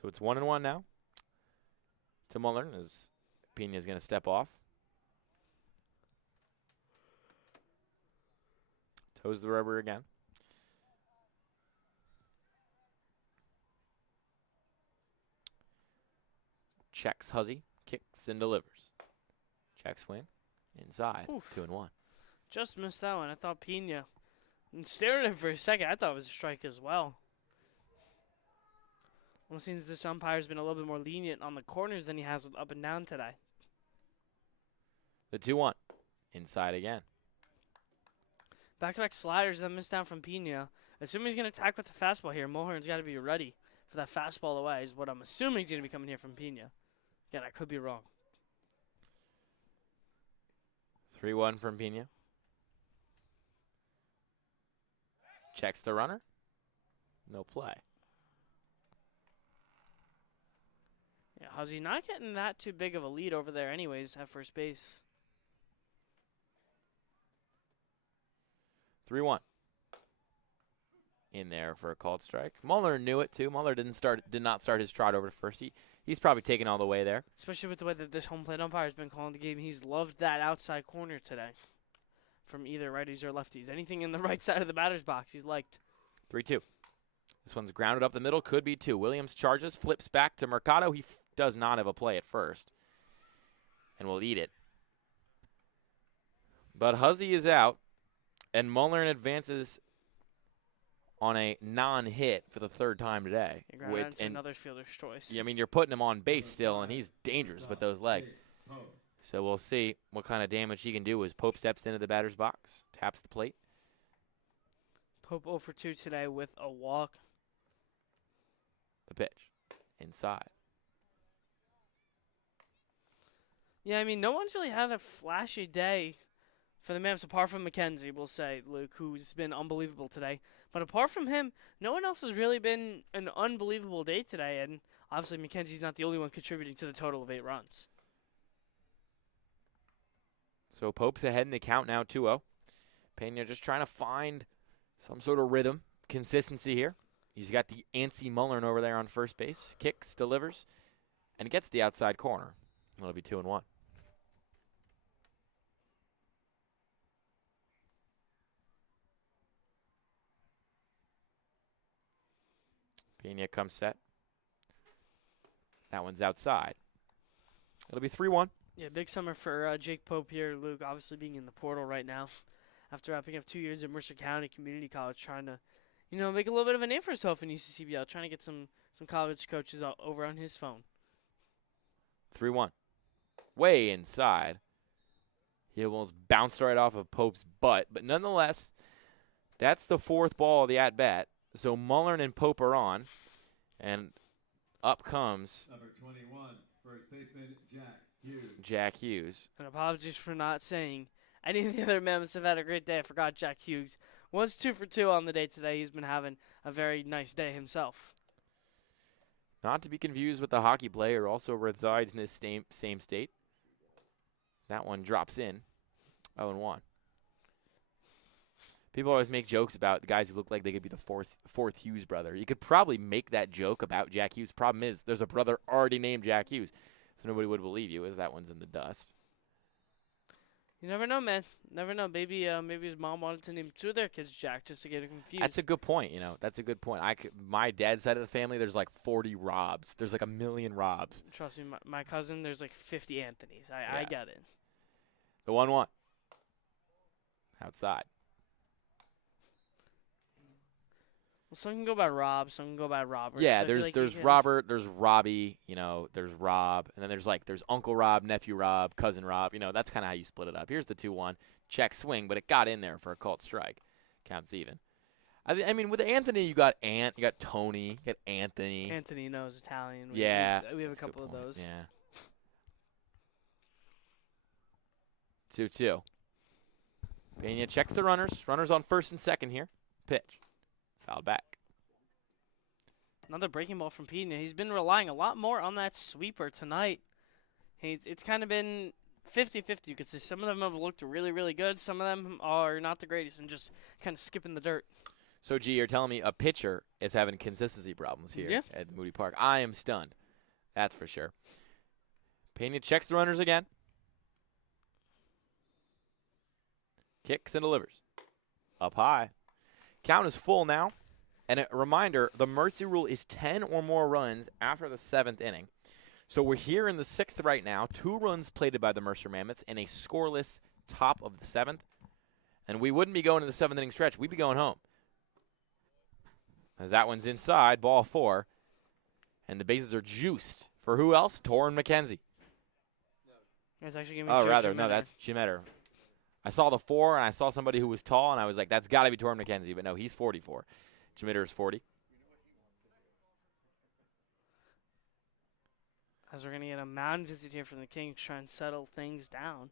So it's 1-1 now to Mullern as Pena's going to step off. Toes the rubber again. Checks Huzzy, kicks and delivers. Check swing, inside, 2-1. Just missed that one. I thought Pena, and staring at it for a second, I thought it was a strike as well. Almost seems this umpire's been a little bit more lenient on the corners than he has with up and down today. The 2-1, inside again. Back-to-back sliders that missed down from Pena. Assuming he's going to attack with the fastball here, Mulhern's got to be ready for that fastball away is what I'm assuming he's going to be coming here from Pena. Again, I could be wrong. 3-1 from Pena. Checks the runner. No play. Yeah, Huzzy not getting that too big of a lead over there anyways at first base. 3-1. In there for a called strike. Muller knew it too. Muller did not start his trot over to first. He's probably taken all the way there. Especially with the way that this home plate umpire has been calling the game. He's loved that outside corner today from either righties or lefties. Anything in the right side of the batter's box he's liked. 3-2. This one's grounded up the middle. Could be 2. Williams charges, flips back to Mercado. He does not have a play at first. And will eat it. But Huzzy is out. And Muller advances on a non-hit for the third time today. And another fielder's choice. Yeah, I mean, you're putting him on base still, and he's dangerous with those legs. So we'll see what kind of damage he can do as Pope steps into the batter's box, taps the plate. Pope 0 for 2 today with a walk. The pitch. Inside. Yeah, I mean, no one's really had a flashy day for the Mammoths, apart from McKenzie, we'll say, Luke, who's been unbelievable today. But apart from him, no one else has really been an unbelievable day today. And obviously, McKenzie's not the only one contributing to the total of 8 runs. So Pope's ahead in the count now, 2-0. Pena just trying to find some sort of rhythm, consistency here. He's got the antsy Mullern over there on first base. Kicks, delivers, and gets the outside corner. It'll be 2-1. Pena comes set. That one's outside. It'll be 3-1. Yeah, big summer for Jake Pope here, Luke, obviously being in the portal right now. After wrapping up 2 years at Mercer County Community College, trying to, make a little bit of a name for himself in ECCBL, trying to get some college coaches over on his phone. 3-1. Way inside. He almost bounced right off of Pope's butt, but nonetheless, that's the 4th ball of the at-bat. So Mullern and Pope are on, and up comes number 21, first baseman Jack Hughes. Jack Hughes. And apologies for not saying any of the other Mammoths have had a great day. I forgot Jack Hughes was 2 for 2 on the day today. He's been having a very nice day himself. Not to be confused with the hockey player who also resides in this same state. That one drops in. 0-1. People always make jokes about the guys who look like they could be the fourth Hughes brother. You could probably make that joke about Jack Hughes. Problem is, there's a brother already named Jack Hughes, so nobody would believe you, as that one's in the dust. You never know, man. Never know. Maybe his mom wanted to name 2 of their kids Jack just to get him confused. That's a good point. That's a good point. My dad's side of the family, there's like 40 Robs. There's like a million Robs. Trust me, my cousin, there's like 50 Anthonys. I get it. The 1-1. Outside. Well, some can go by Rob, some can go by Robert. Yeah, so there's Robert, there's Robbie, there's Rob, and then there's Uncle Rob, Nephew Rob, Cousin Rob. That's kind of how you split it up. Here's the 2-1. Check swing, but it got in there for a called strike. Counts even. I mean, with Anthony, you got you got Tony, you got Anthony. Anthony knows Italian. We have a couple of those. Yeah. 2-2. Pena checks the runners. Runners on first and second here. Pitch. Fouled back. Another breaking ball from Pena. He's been relying a lot more on that sweeper tonight. It's kind of been 50-50. You could say some of them have looked really, really good. Some of them are not the greatest and just kind of skipping the dirt. So, G, you're telling me a pitcher is having consistency problems here at Moody Park. I am stunned. That's for sure. Pena checks the runners again. Kicks and delivers. Up high. Count is full now. And a reminder, the Mercy rule is 10 or more runs after the 7th inning. So we're here in the 6th right now. 2 runs plated by the Mercer Mammoths in a scoreless top of the 7th. And we wouldn't be going to the 7th inning stretch. We'd be going home. As that one's inside, ball 4. And the bases are juiced. For who else? Torrin McKenzie. That's actually going to be that's Jimetter. I saw the 4, and I saw somebody who was tall, and I was like, that's got to be Torrin McKenzie. But no, he's 44. Jimetter is 40. As we're going to get a mound visit here from the Kings, try and settle things down.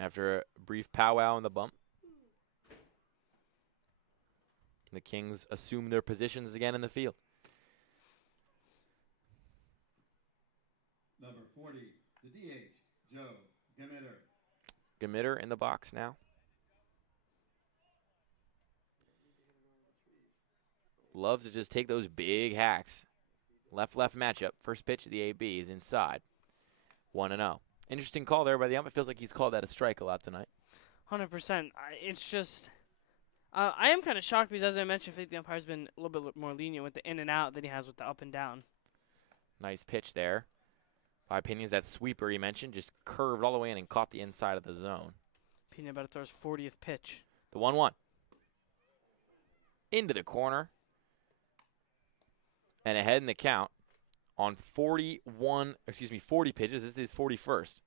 after a brief powwow in the bump. The Kings assume their positions again in the field. Number 40, the DH, Joe Gemitter. Gemitter in the box now. Loves to just take those big hacks. Left-left matchup. First pitch of the AB is inside. 1-0. Interesting call there by the ump. It feels like he's called that a strike a lot tonight. 100%. It's just, I am kind of shocked because, as I mentioned, I think the umpire's been a little bit more lenient with the in and out than he has with the up and down. Nice pitch there. My opinion is that sweeper he mentioned just curved all the way in and caught the inside of the zone. Pina about to throw his 40th pitch. The 1-1. Into the corner. And ahead in the count on 40 pitches. This is 41st.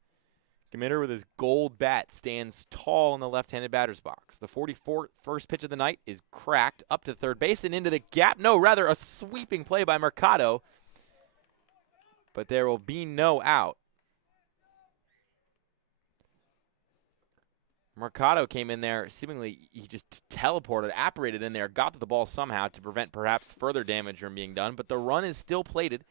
Gemitter with his gold bat stands tall in the left-handed batter's box. The 41st pitch of the night is cracked up to third base and into the gap. No, rather a sweeping play by Mercado. But there will be no out. Mercado came in there, seemingly he just teleported, apparated in there, got to the ball somehow to prevent perhaps further damage from being done. But the run is still plated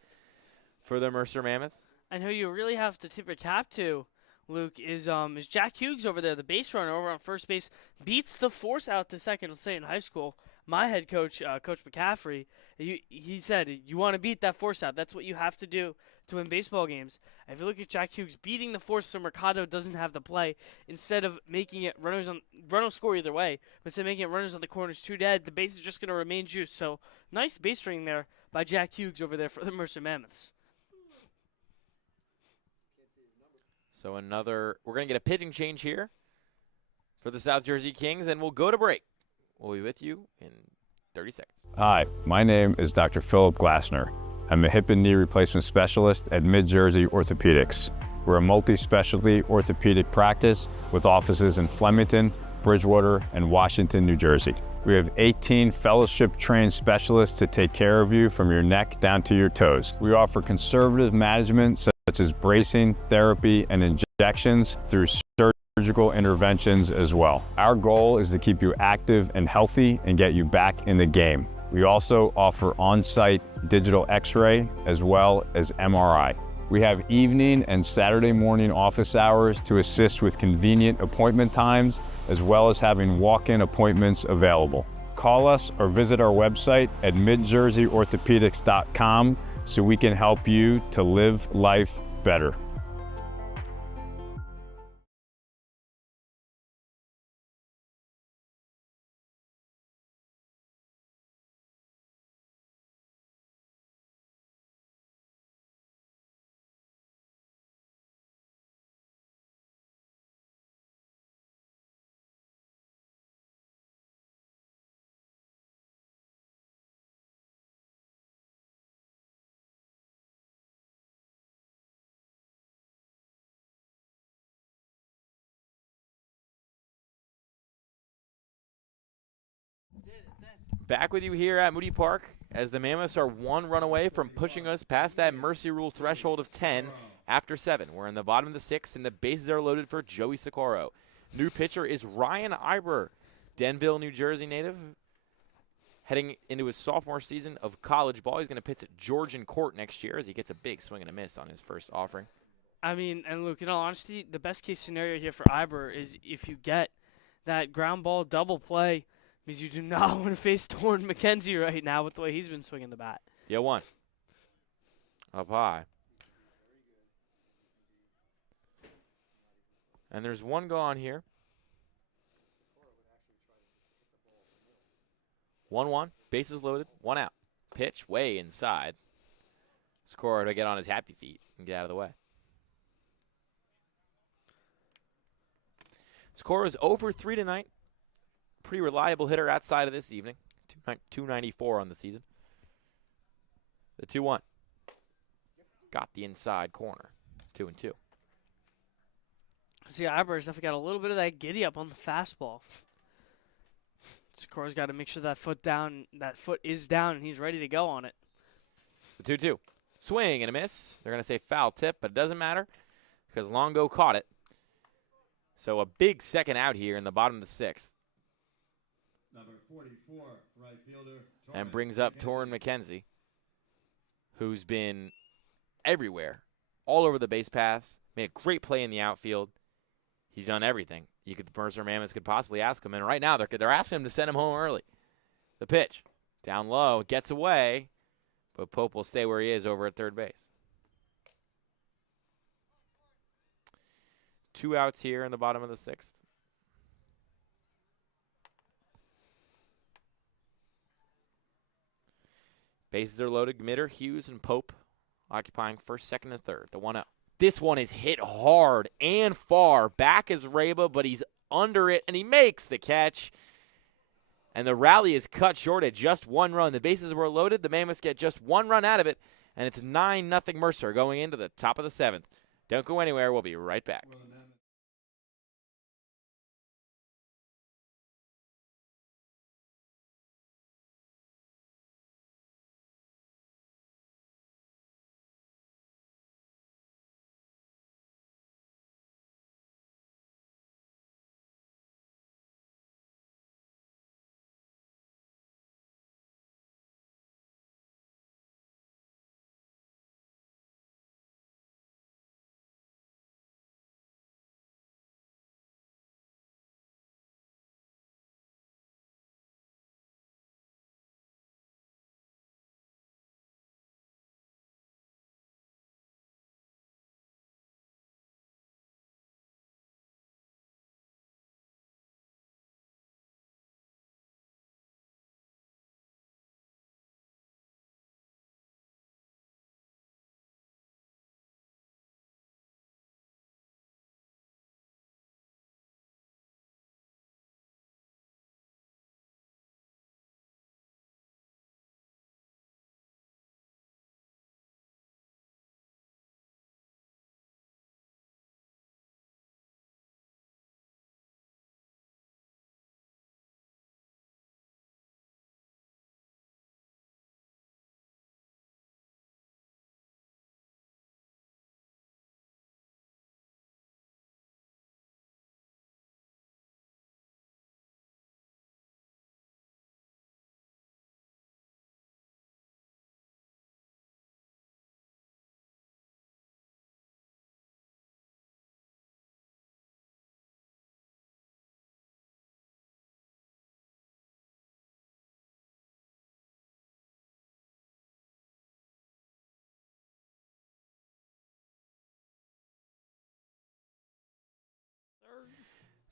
for the Mercer Mammoths. And who you really have to tip your cap to, Luke, is Jack Hughes over there, the base runner over on first base, beats the force out to second. Let's say in high school, my head coach, Coach McCaffrey, he said, you want to beat that force out. That's what you have to do to win baseball games. If you look at Jack Hughes beating the force so Mercado doesn't have the play, instead of making it runners will score either way, but instead of making it runners on the corners too dead, the base is just going to remain juiced. So nice base running there by Jack Hughes over there for the Mercer Mammoths. So we're going to get a pitching change here for the South Jersey Kings, and we'll go to break. We'll be with you in 30 seconds. Hi, my name is Dr. Philip Glassner. I'm a hip and knee replacement specialist at Mid-Jersey Orthopedics. We're a multi-specialty orthopedic practice with offices in Flemington, Bridgewater, and Washington, New Jersey. We have 18 fellowship-trained specialists to take care of you from your neck down to your toes. We offer conservative management such as bracing, therapy, and injections through surgical interventions as well. Our goal is to keep you active and healthy and get you back in the game. We also offer on-site digital x-ray as well as MRI. We have evening and Saturday morning office hours to assist with convenient appointment times, as well as having walk-in appointments available. Call us or visit our website at midjerseyorthopedics.com so we can help you to live life better. Back with you here at Moody Park as the Mammoths are one run away from pushing us past that mercy rule threshold of 10 after 7. We're in the bottom of the 6th, and the bases are loaded for Joey Socorro. New pitcher is Ryan Iber, Denville, New Jersey native, heading into his sophomore season of college ball. He's going to pitch at Georgian Court next year as he gets a big swing and a miss on his first offering. I mean, and Luke, in all honesty, the best case scenario here for Iber is if you get that ground ball double play, because you do not want to face Torrin McKenzie right now with the way he's been swinging the bat. Yeah, 1. Up high. And there's one gone here. 1-1. Bases loaded. 1 out. Pitch way inside. Scorer to get on his happy feet and get out of the way. Scorer is over 3 tonight. Pretty reliable hitter outside of this evening. 294 on the season. The 2-1. Got the inside corner. 2-2. See, Iber's definitely got a little bit of that giddy up on the fastball. Score's got to make sure that foot is down, and he's ready to go on it. The 2-2. Swing and a miss. They're going to say foul tip, but it doesn't matter because Longo caught it. So a big second out here in the bottom of the 6th. Number 44, right fielder. And brings up Torrin McKenzie, who's been everywhere, all over the base paths, made a great play in the outfield. He's done everything the Mercer Mammoths could possibly ask him. And right now they're asking him to send him home early. The pitch, down low, gets away, but Pope will stay where he is over at third base. 2 outs here in the bottom of the 6th. Bases are loaded. Gmitter, Hughes, and Pope occupying first, second, and third. The 1-0. This one is hit hard and far. Back is Reba, but he's under it, and he makes the catch. And the rally is cut short at just 1 run. The bases were loaded. The Mammoths get just 1 run out of it, and it's 9-0 Mercer going into the top of the 7th. Don't go anywhere. We'll be right back.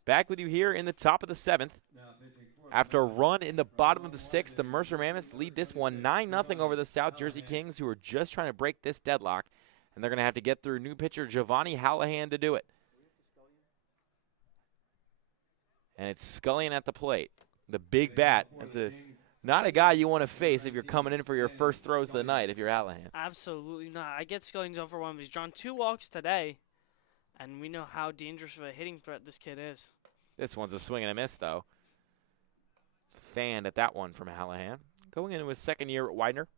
Back with you here in the top of the 7th. After a run in the bottom of the 6th, the Mercer Mammoths lead this one 9-0 over the South Jersey Kings, who are just trying to break this deadlock. And they're going to have to get through new pitcher Giovanni Hallahan to do it. And it's Scullion at the plate. The big bat. That's not a guy you want to face if you're coming in for your first throws of the night if you're Hallahan. Absolutely not. I get Scullion's over 1. He's drawn 2 walks today. And we know how dangerous of a hitting threat this kid is. This one's a swing and a miss, though. Fanned at that one from Hallahan. Going into his second year at Widener.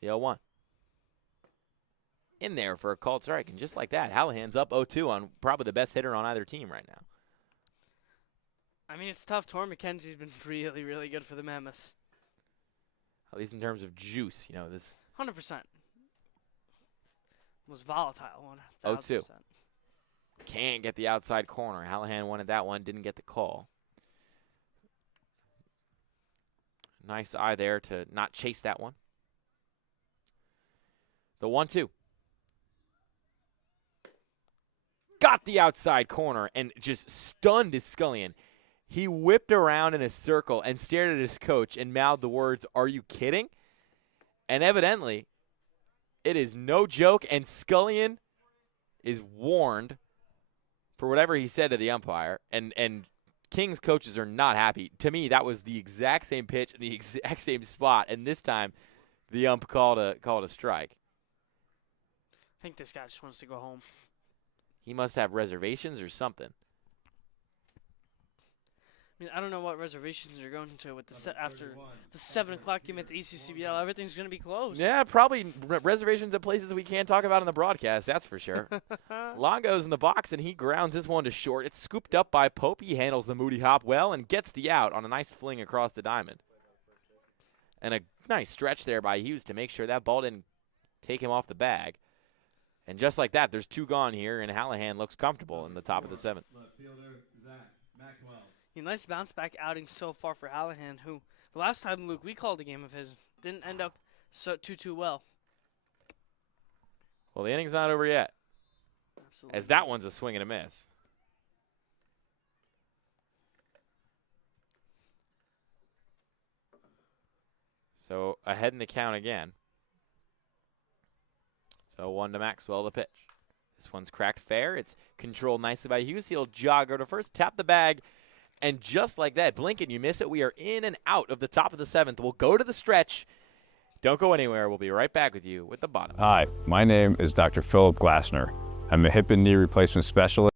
The 0-1. In there for a called strike. And just like that, Hallahan's up 0-2 on probably the best hitter on either team right now. I mean, it's tough. Torrin McKenzie's been really, really good for the Mammoths. At least in terms of juice, you know, this. 100%. Most volatile one. 0-2. Can't get the outside corner. Hallahan wanted that one, didn't get the call. Nice eye there to not chase that one. The 1-2. Got the outside corner and just stunned his Scullion. He whipped around in a circle and stared at his coach and mouthed the words, "Are you kidding?" And evidently, it is no joke, and Scullion is warned for whatever he said to the umpire, and Kings coaches are not happy. To me, that was the exact same pitch, the exact same spot, and this time the ump called a strike. I think this guy just wants to go home. He must have reservations or something. I mean, I don't know what reservations you're going to with the after the 7 o'clock game at the ECCBL. Everything's going to be closed. Yeah, probably reservations at places we can't talk about in the broadcast, that's for sure. Longo's in the box, and he grounds this one to short. It's scooped up by Pope. He handles the Moody hop well and gets the out on a nice fling across the diamond. And a nice stretch there by Hughes to make sure that ball didn't take him off the bag. And just like that, there's 2 gone here, and Hallahan looks comfortable in the top of the 7th. Left fielder, Zach Maxwell. Nice bounce back outing so far for Hallahan, who the last time, Luke, we called a game of his, didn't end up too well. Well, the inning's not over yet, Absolutely. as that one's a swing and a miss. So ahead in the count again. So 1 to Maxwell, the pitch. This one's cracked fair. It's controlled nicely by Hughes. He'll jog over to first, tap the bag, and just like that, blink and you miss it. We are in and out of the top of the 7th. We'll go to the stretch. Don't go anywhere. We'll be right back with you with the bottom. Hi, my name is Dr. Philip Glassner. I'm a hip and knee replacement specialist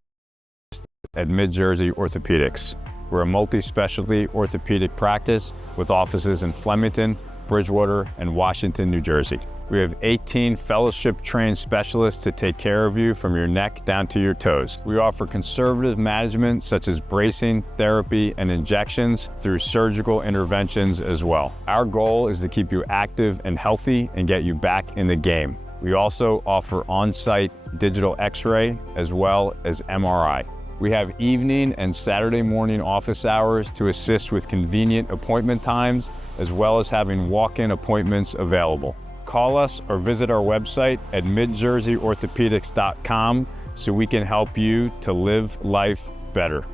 at Mid-Jersey Orthopedics. We're a multi-specialty orthopedic practice with offices in Flemington, Bridgewater, and Washington, New Jersey. We have 18 fellowship-trained specialists to take care of you from your neck down to your toes. We offer conservative management such as bracing, therapy, and injections through surgical interventions as well. Our goal is to keep you active and healthy and get you back in the game. We also offer on-site digital x-ray as well as MRI. We have evening and Saturday morning office hours to assist with convenient appointment times, as well as having walk-in appointments available. Call us or visit our website at midjerseyorthopedics.com so we can help you to live life better.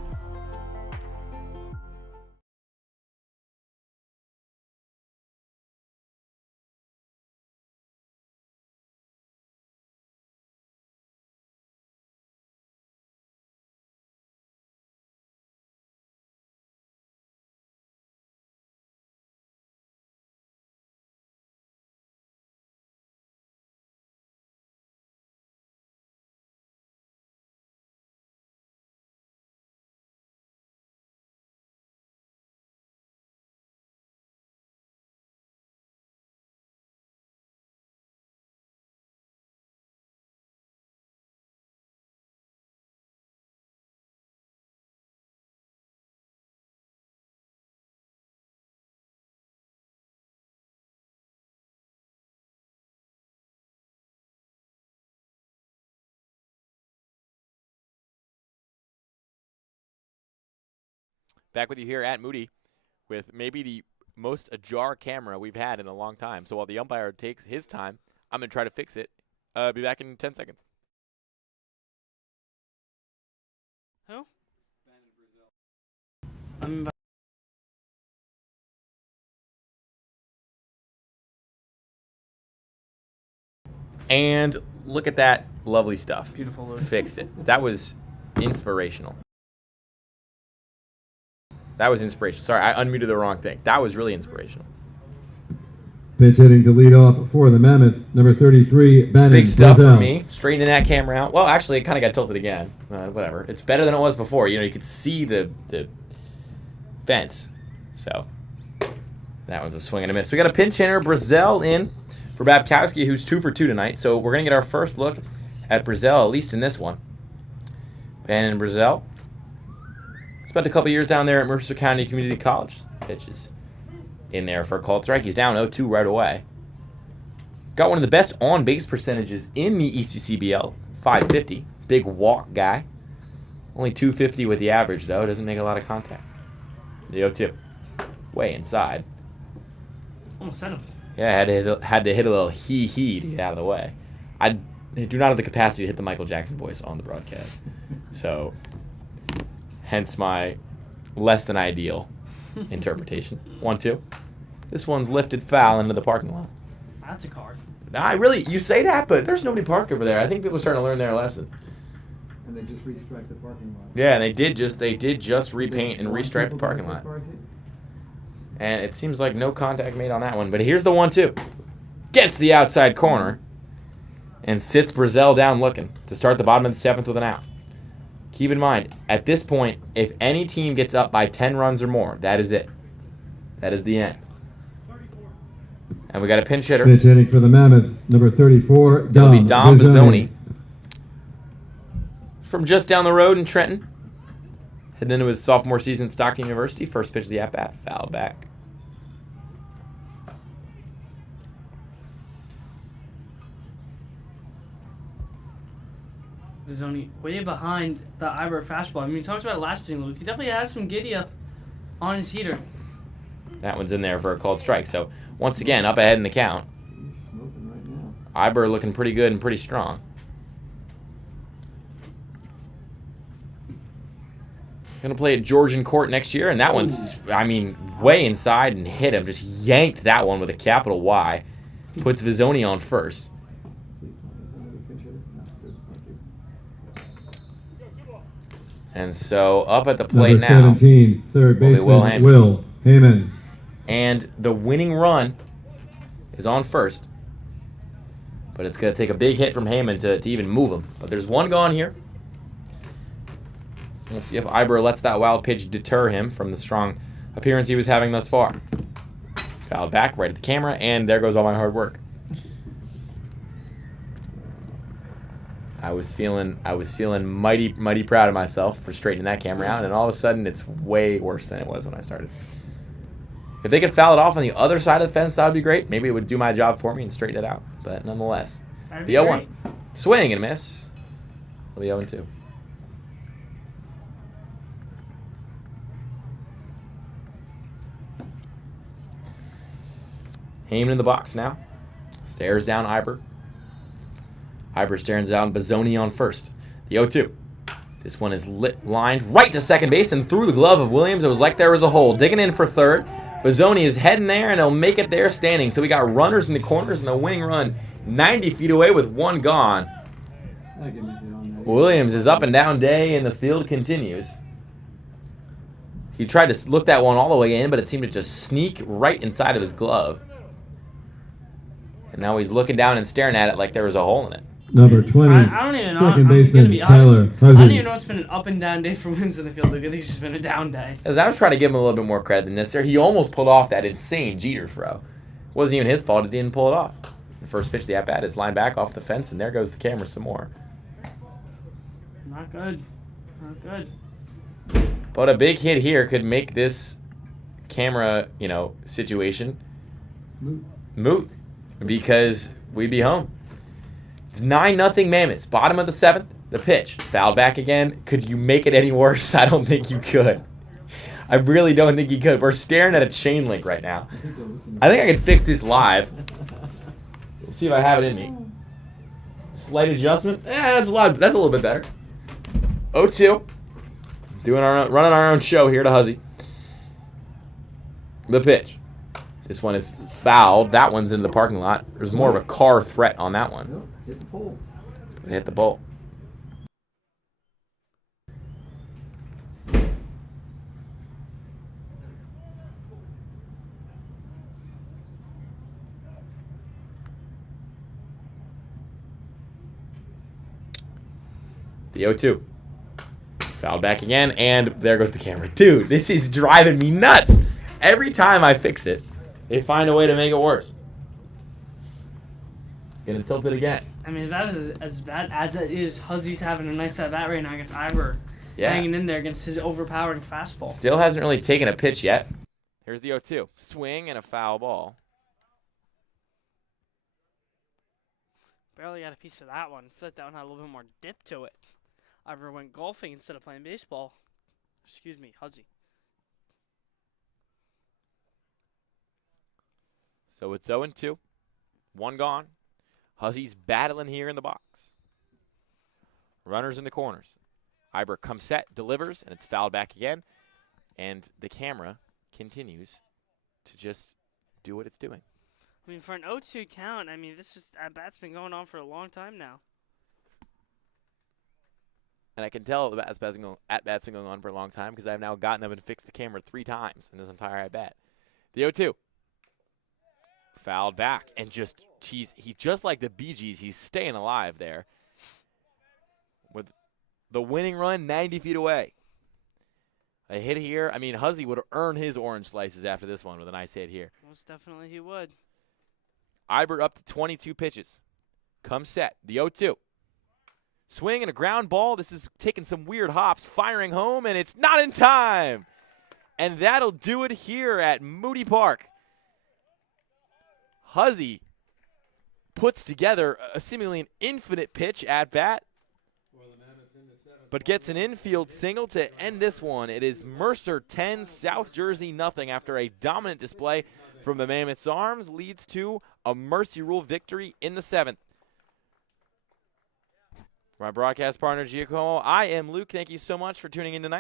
Back with you here at Moody with maybe the most ajar camera we've had in a long time. So while the umpire takes his time, I'm going to try to fix it. Be back in 10 seconds. Who? I'm And look at that lovely stuff. beautiful, Luke. Fixed it. That was inspirational. That was inspirational. Sorry, I unmuted the wrong thing. That was really inspirational. Pitch hitting to lead off for the Mammoths, number 33, Bannon. Big stuff Brazell. for me. Straightening that camera out. Well, actually, it kind of got tilted again. Whatever. It's better than it was before. You know, you could see the fence. So that was a swing and a miss. We got a pinch hitter, Brazell, in for Babkowski, who's 2 for 2 tonight. So we're going to get our first look at Brazell, at least in this one. Bannon Brazell. Spent a couple years down there at Mercer County Community College. Pitches in there for a called strike. He's down 0-2 right away. Got one of the best on-base percentages in the ECCBL, 550. Big walk guy. Only 250 with the average, though. Doesn't make a lot of contact. The 0-2. Way inside. Almost sent him. Yeah, had to hit a little he to get out of the way. I do not have the capacity to hit the Michael Jackson voice on the broadcast. So, hence my less than ideal interpretation. 1-2. This one's lifted foul into the parking lot. That's a card. You say that, but there's nobody parked over there. I think people are starting to learn their lesson. And they just restriped the parking lot. Yeah, and they did just repaint and restripe the parking lot. And it seems like no contact made on that one. But here's the 1-2. Gets the outside corner and sits Brazell down looking to start the bottom of the 7th with an out. Keep in mind, at this point, if any team gets up by 10 runs or more, that is it. That is the end. And we got a pinch hitter. Pinch hitting for the Mammoths, number 34, It'll be Dom Bizzoni. Bizzoni. From just down the road in Trenton. Heading into his sophomore season at Stockton University. First pitch of the at-bat. Foul back. Is only way behind the Iber fastball. I mean, we talked about it last inning. He definitely has some giddy up on his heater. That one's in there for a called strike. So, once again, up ahead in the count. He's smoking right now. Iber looking pretty good and pretty strong. Going to play at Georgian Court next year, and that one's, I mean, way inside and hit him. Just yanked that one with a capital Y. Puts Vizzoni on first. And so up at the plate Number now. 17, third will be baseman, Will Heyman. And the winning run is on first. But it's going to take a big hit from Heyman to even move him. But there's one gone here. We'll see if Iber lets that wild pitch deter him from the strong appearance he was having thus far. Fouled back right at the camera, and there goes all my hard work. I was feeling mighty proud of myself for straightening that camera out, and all of a sudden it's way worse than it was when I started. If they could foul it off on the other side of the fence, that would be great. Maybe it would do my job for me and straighten it out. But nonetheless, the 0-1. Swing and a miss. It'll be 0-2. Heyman in the box now. Stares down Iber. Iber staring down Bizzoni on first. The 0-2. This one is lined right to second base and through the glove of Williams. It was like there was a hole. Digging in for third. Bizzoni is heading there, and he'll make it there standing. So we got runners in the corners, and the winning run 90 feet away with one gone. Williams is up and down day, and the field continues. He tried to look that one all the way in, but it seemed to just sneak right inside of his glove. And now he's looking down and staring at it like there was a hole in it. Number 20, I don't even know. second I'm baseman, gonna be Tyler honest. I don't Huzzy. even know it's been an up and down day for Williams in the field. I think it's just been a down day. As I was trying to give him a little bit more credit than this, sir, he almost pulled off that insane Jeter throw. It wasn't even his fault he didn't pull it off. The first pitch of the at-bat is lined back off the fence, and there goes the camera some more. Not good. Not good. But a big hit here could make this camera, situation moot because we'd be home. It's 9-0 Mammoths. Bottom of the 7th. The pitch. Fouled back again. Could you make it any worse? I don't think you could. I really don't think you could. We're staring at a chain link right now. I think I can fix this live. Let's see if I have it in me. Slight adjustment. That's a little bit better. 0-2. Running our own show here to Huzzy. The pitch. This one is fouled. That one's into the parking lot. There's more of a car threat on that one. Hit the pole. It hit the pole. The 0-2. Fouled back again, and there goes the camera. Dude, this is driving me nuts. Every time I fix it, they find a way to make it worse. Gonna tilt it again. I mean, that is as bad as it is. Huzzy's having a nice at bat right now against Iber. Yeah. Hanging in there against his overpowering fastball. Still hasn't really taken a pitch yet. Here's the 0-2. Swing and a foul ball. Barely got a piece of that one. I feel like that one had a little bit more dip to it. Iber went golfing instead of playing baseball. Excuse me, Huzzy. So it's 0-2. One gone. Huzzy's battling here in the box. Runners in the corners. Iber comes set, delivers, and it's fouled back again. And the camera continues to just do what it's doing. I mean, for an 0-2 count, I mean, this is at-bat's been going on for a long time now. And I can tell the at-bat's been going on for a long time because I've now gotten them and fixed the camera 3 times in this entire at-bat. The 0-2. Fouled back. And just like the Bee Gees, he's staying alive there. With the winning run 90 feet away. A hit here. I mean, Huzzy would have earned his orange slices after this one with a nice hit here. Most definitely he would. Eibert up to 22 pitches. Come set. The 0-2. Swing and a ground ball. This is taking some weird hops. Firing home, and it's not in time. And that'll do it here at Moody Park. Huzzy puts together a seemingly an infinite pitch at bat, but gets an infield single to end this one. It is Mercer 10, South Jersey nothing after a dominant display from the Mammoths' arms leads to a mercy rule victory in the 7th. For my broadcast partner, Giacomo, I am Luke. Thank you so much for tuning in tonight.